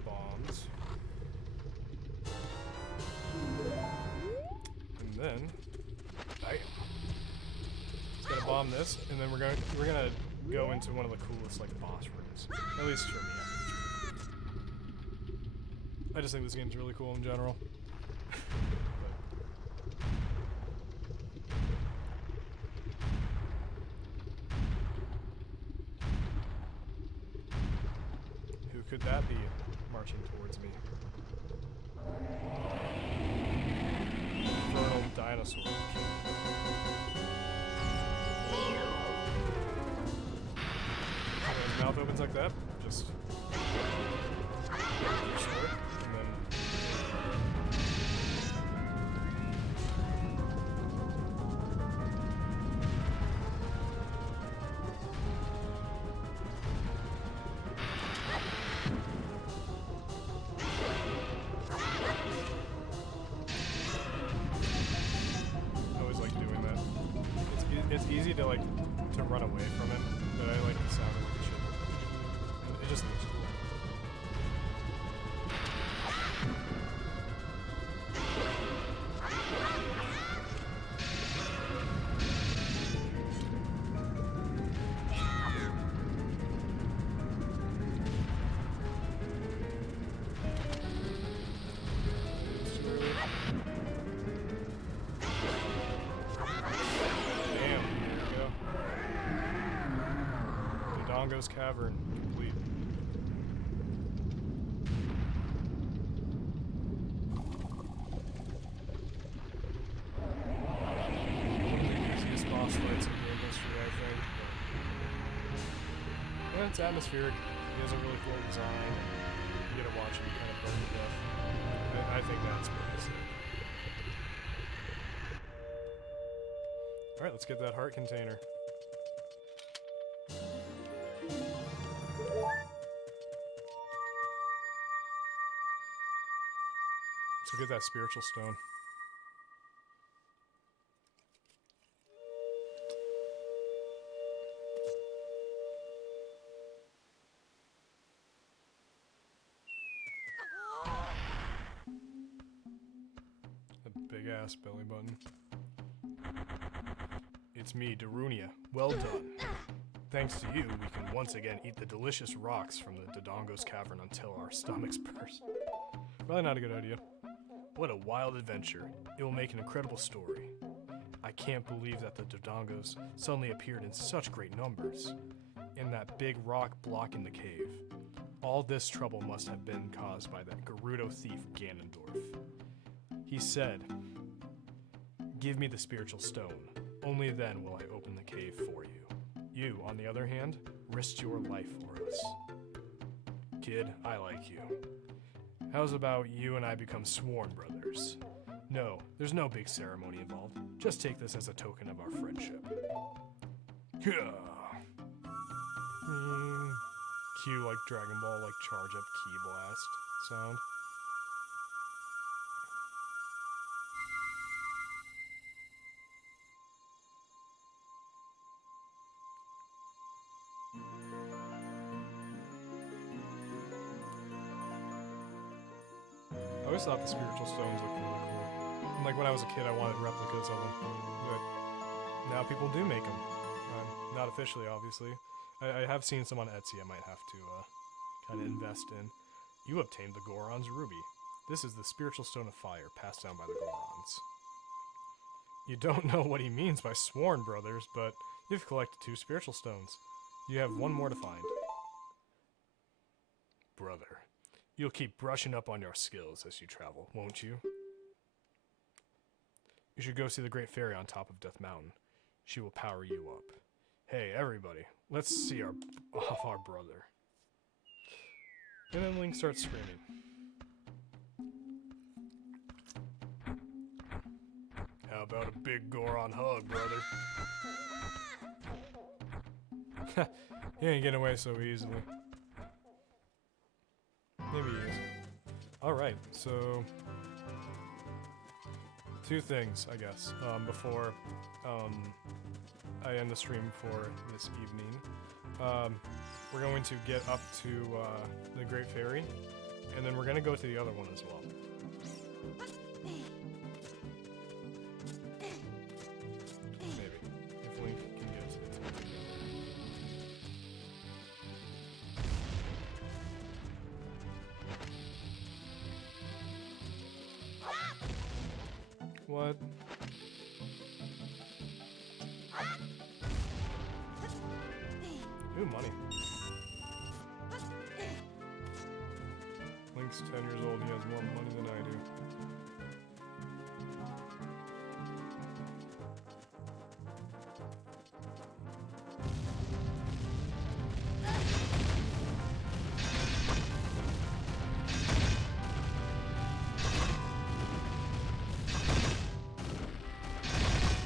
bombs. And then... Gonna bomb this, and then we're gonna go into one of the coolest like boss rooms. At least for me. I just think this game's really cool in general. Who could that be marching towards me? Infernal dinosaur. His mouth opens like that, just short, and then easy to like to run away from him, but I like the sound of like shit. It just looks cool. Cavern complete. One of the easiest boss fights in game history, I think. Yeah, it's atmospheric. He has a really cool design. You gotta watch him kind of burn to death. I think that's pretty sick. Alright, let's get that heart container. So get that spiritual stone. A big ass belly button. It's me, Darunia. Well done. Thanks to you, we can once again eat the delicious rocks from the Dodongo's cavern until our stomachs burst. Probably not a good idea. What a wild adventure. It will make an incredible story. I can't believe that the Dodongos suddenly appeared in such great numbers. And that big rock blocking the cave. All this trouble must have been caused by that Gerudo thief Ganondorf. He said, "Give me the spiritual stone. Only then will I open the cave for you. You, on the other hand, risked your life for us. Kid, I like you. How's about you and I become sworn brothers? No, there's no big ceremony involved. Just take this as a token of our friendship." Cue like Dragon Ball, like charge up key blast sound. I always thought the spiritual stones looked really cool. And like when I was a kid, I wanted replicas of them, but now people do make them. Not officially, obviously. I have seen some on Etsy I might have to kind of invest in. You obtained the Goron's Ruby. This is the spiritual stone of fire passed down by the Gorons. You don't know what he means by sworn brothers, but you've collected 2 spiritual stones. You have 1 more to find. Brother, you'll keep brushing up on your skills as you travel, won't you? You should go see the Great Fairy on top of Death Mountain. She will power you up. Hey, everybody, let's see off our brother. And then Link starts screaming. How about a big Goron hug, brother? He ain't getting away so easily. Maybe he is. Alright, so 2 things, I guess, before I end the stream for this evening. We're going to get up to the Great Fairy, and then we're going to go to the other one as well. Maybe, if Link can get to it. What? Ooh, money. Link's 10 years old, he has more money than I do.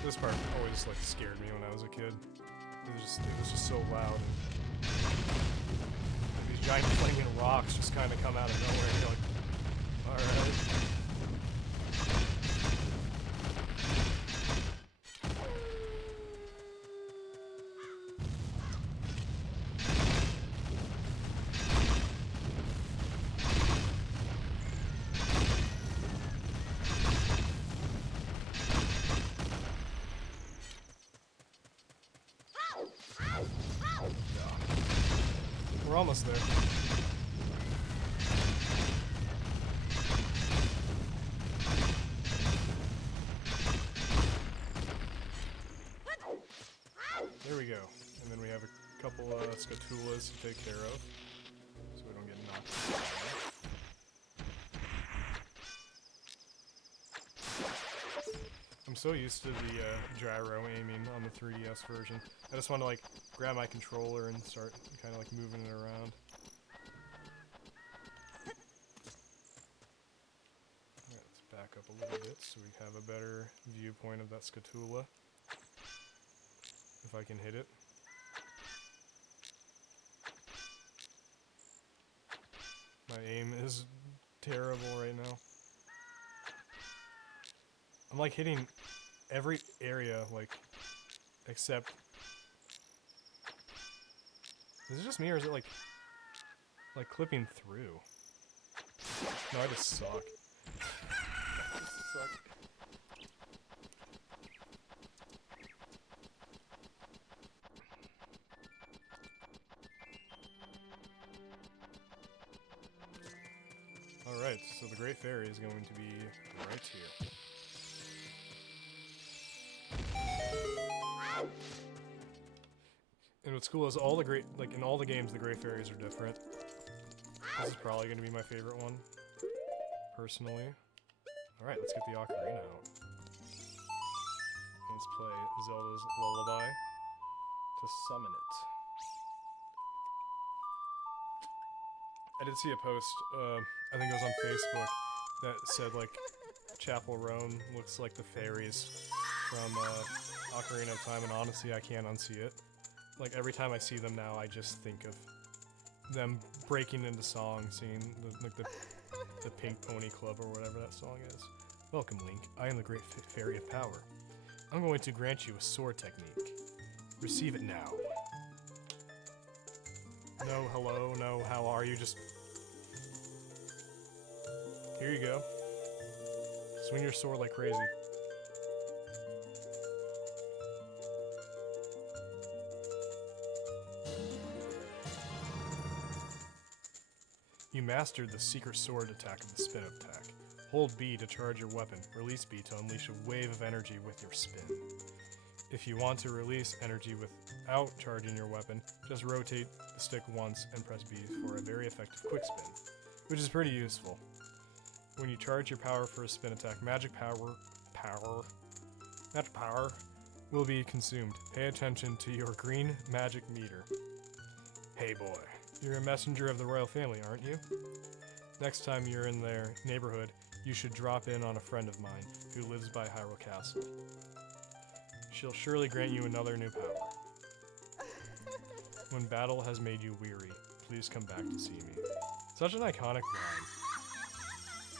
This part always like scared me when I was a kid. It was just so loud. And these giant flaming rocks just kind of come out of nowhere. And you're like, all right. We're almost there. There we go. And then we have a couple Tloz to take care of, so we don't get knocked down. I'm so used to the gyro aiming on the 3DS version. I just want to like grab my controller and start kind of like moving it around. Let's back up a little bit so we have a better viewpoint of that Scatula. If I can hit it. My aim is terrible right now. I'm like hitting every area, like, except... Is it just me, or is it like clipping through? No, I just suck. I just suck. Alright, so the Great Fairy is going to be right here. And what's cool is all the in all the games, the Great Fairies are different. This is probably going to be my favorite one, personally. Alright, let's get the Ocarina out. Let's play Zelda's Lullaby to summon it. I did see a post, I think it was on Facebook, that said, like, Chapel Roan looks like the fairies from Ocarina of Time, and honestly, I can't unsee it. Like, every time I see them now, I just think of them breaking into song, singing the Pink Pony Club or whatever that song is. Welcome, Link. I am the Great Fairy of Power. I'm going to grant you a sword technique. Receive it now. No, hello, no, how are you? Just... Here you go. Swing your sword like crazy. You mastered the secret sword attack of the spin attack. Hold B to charge your weapon. Release B to unleash a wave of energy with your spin. If you want to release energy without charging your weapon, just rotate the stick once and press B for a very effective quick spin, which is pretty useful. When you charge your power for a spin attack, magic power will be consumed. Pay attention to your green magic meter. Hey boy, you're a messenger of the royal family, aren't you? Next time you're in their neighborhood, you should drop in on a friend of mine who lives by Hyrule Castle. She'll surely grant you another new power. When battle has made you weary, please come back to see me. Such an iconic line.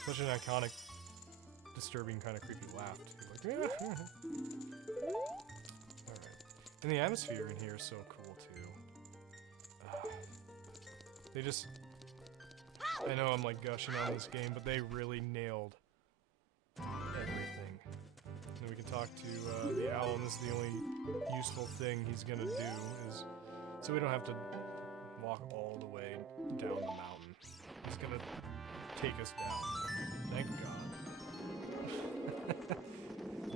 Such an iconic, disturbing, kind of creepy laugh, too. Like, alright. And the atmosphere in here is so cool, too. They just... I know I'm, like, gushing on this game, but they really nailed everything. And then we can talk to the owl, and this is the only useful thing he's gonna do, is... So we don't have to walk all the way down the mountain. He's gonna take us down. Thank God.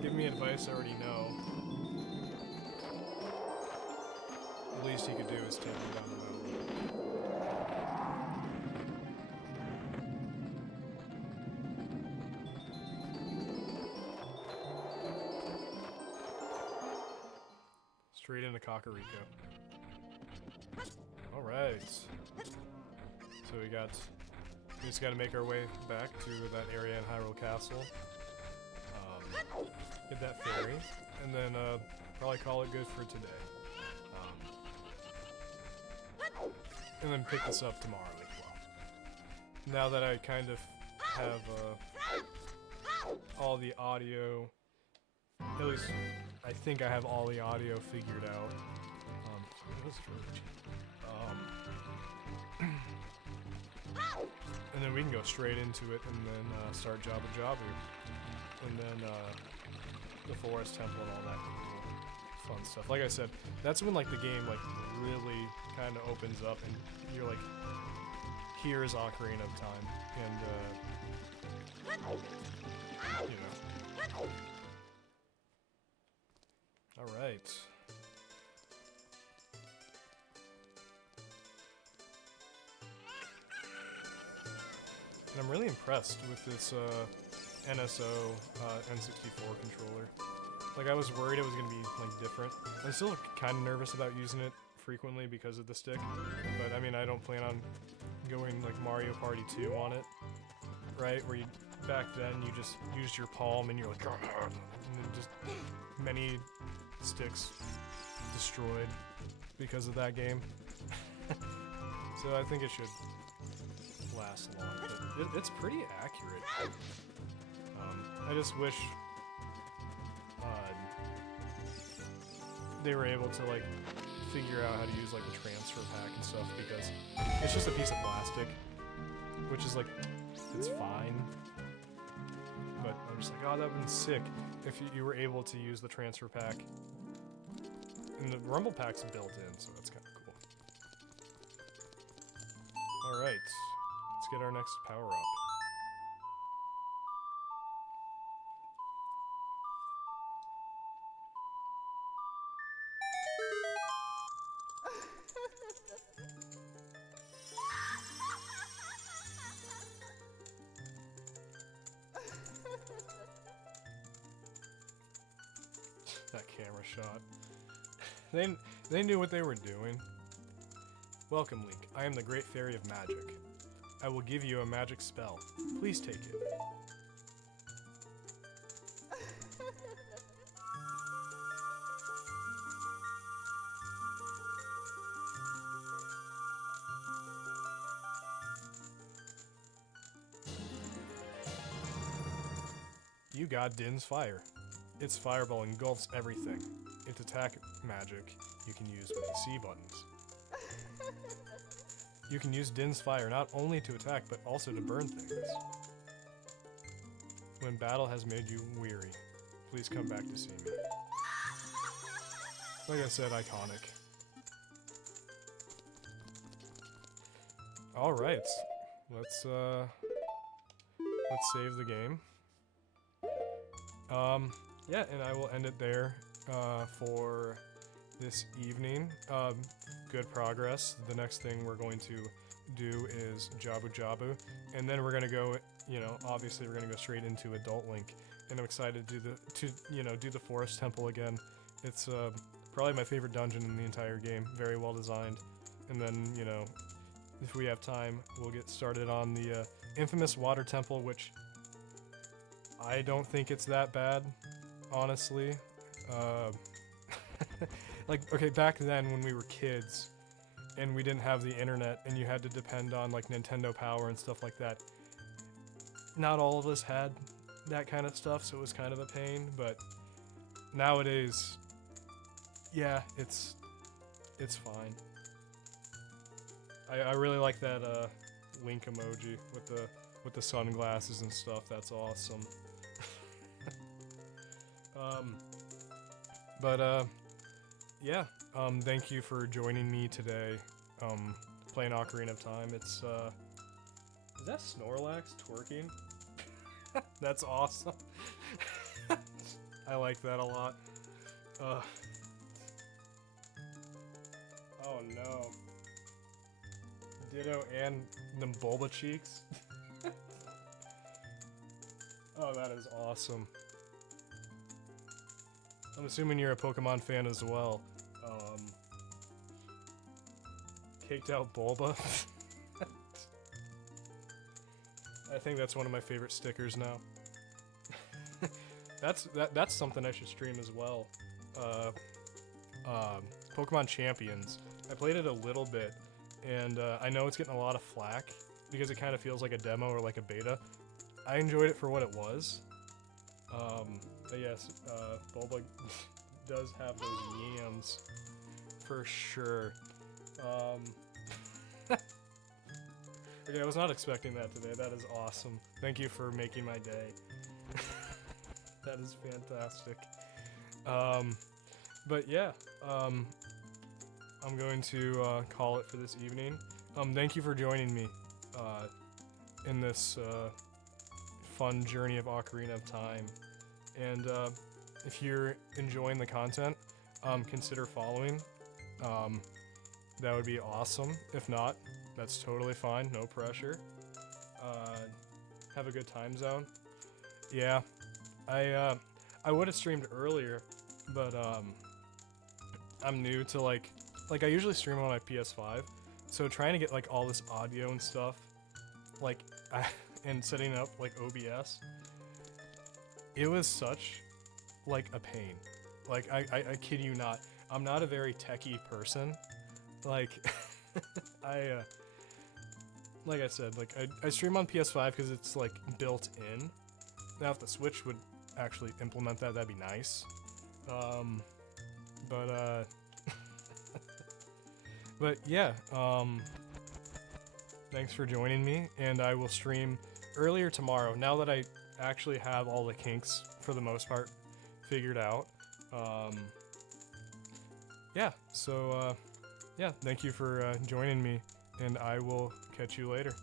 Give me advice I already know. The least he could do is take me down the mountain. Straight into Kakariko. Alright. So we just gotta make our way back to that area in Hyrule Castle. Get that fairy, and then probably call it good for today. And then pick this up tomorrow as well. Now that I kind of have all the audio, at least I think I have all the audio figured out. And then we can go straight into it and then start Jabu Jabu. And then the Forest Temple and all that. fun stuff. Like I said, that's when like the game like really kind of opens up, and you're like, here's Ocarina of Time, and you know. All right. And I'm really impressed with this NSO N64 controller. Like, I was worried it was gonna be like different. I'm still kind of nervous about using it frequently because of the stick, but I mean, I don't plan on going like Mario Party 2 on it, right? Where you back then you just used your palm and you're like, and then just many sticks destroyed because of that game. So I think it should last long, but it's pretty accurate. I just wish they were able to like figure out how to use like the transfer pack and stuff, because it's just a piece of plastic, which is like, it's fine, but I'm just like, oh, that would've been sick if you were able to use the transfer pack. And the rumble pack's built in, so that's kind of cool. Alright, let's get our next power up. That camera shot. They knew what they were doing. Welcome, Link. I am the Great Fairy of Magic. I will give you a magic spell. Please take it. You got Din's Fire. Its fireball engulfs everything. Its attack magic you can use with the C buttons. You can use Din's Fire not only to attack, but also to burn things. When battle has made you weary, please come back to see me. Like I said, iconic. Alright, let's save the game. Yeah, and I will end it there for this evening. Good progress. The next thing we're going to do is Jabu Jabu, and then we're gonna go, you know, obviously we're gonna go straight into Adult Link, and I'm excited to do the Forest Temple again. It's probably my favorite dungeon in the entire game. Very well designed. And then, you know, if we have time, we'll get started on the infamous Water Temple, which I don't think it's that bad, honestly. Like, okay, back then when we were kids and we didn't have the internet and you had to depend on like Nintendo Power and stuff like that, not all of us had that kind of stuff, so it was kind of a pain. But nowadays, yeah, it's fine. I really like that Link emoji with the sunglasses and stuff. That's awesome. Yeah, thank you for joining me today, playing Ocarina of Time. It's, is that Snorlax twerking? That's awesome. I like that a lot. Oh no. Ditto and them Bulba cheeks. Oh, that is awesome. I'm assuming you're a Pokemon fan as well. Caked out Bulba. I think that's one of my favorite stickers now. That's something I should stream as well. Pokemon Champions. I played it a little bit, and I know it's getting a lot of flack because it kind of feels like a demo or like a beta. I enjoyed it for what it was. But yes, Bulba does have those yams, for sure. Okay, I was not expecting that today. That is awesome. Thank you for making my day. That is fantastic. But yeah, I'm going to call it for this evening. Thank you for joining me in this fun journey of Ocarina of Time. And if you're enjoying the content, consider following. That would be awesome. If not, that's totally fine. No pressure. Have a good time zone. Yeah, I would have streamed earlier, but I'm new to like I usually stream on my PS5, so trying to get like all this audio and stuff, like and setting up like OBS, it was such like a pain. Like I kid you not, I'm not a very techie person. Like like I said, like I stream on PS5 because it's like built in. Now if the Switch would actually implement that, that'd be nice. But but yeah, thanks for joining me, and I will stream earlier tomorrow, now that I actually have all the kinks, for the most part, figured out. Yeah, so, yeah, thank you for joining me, and I will catch you later.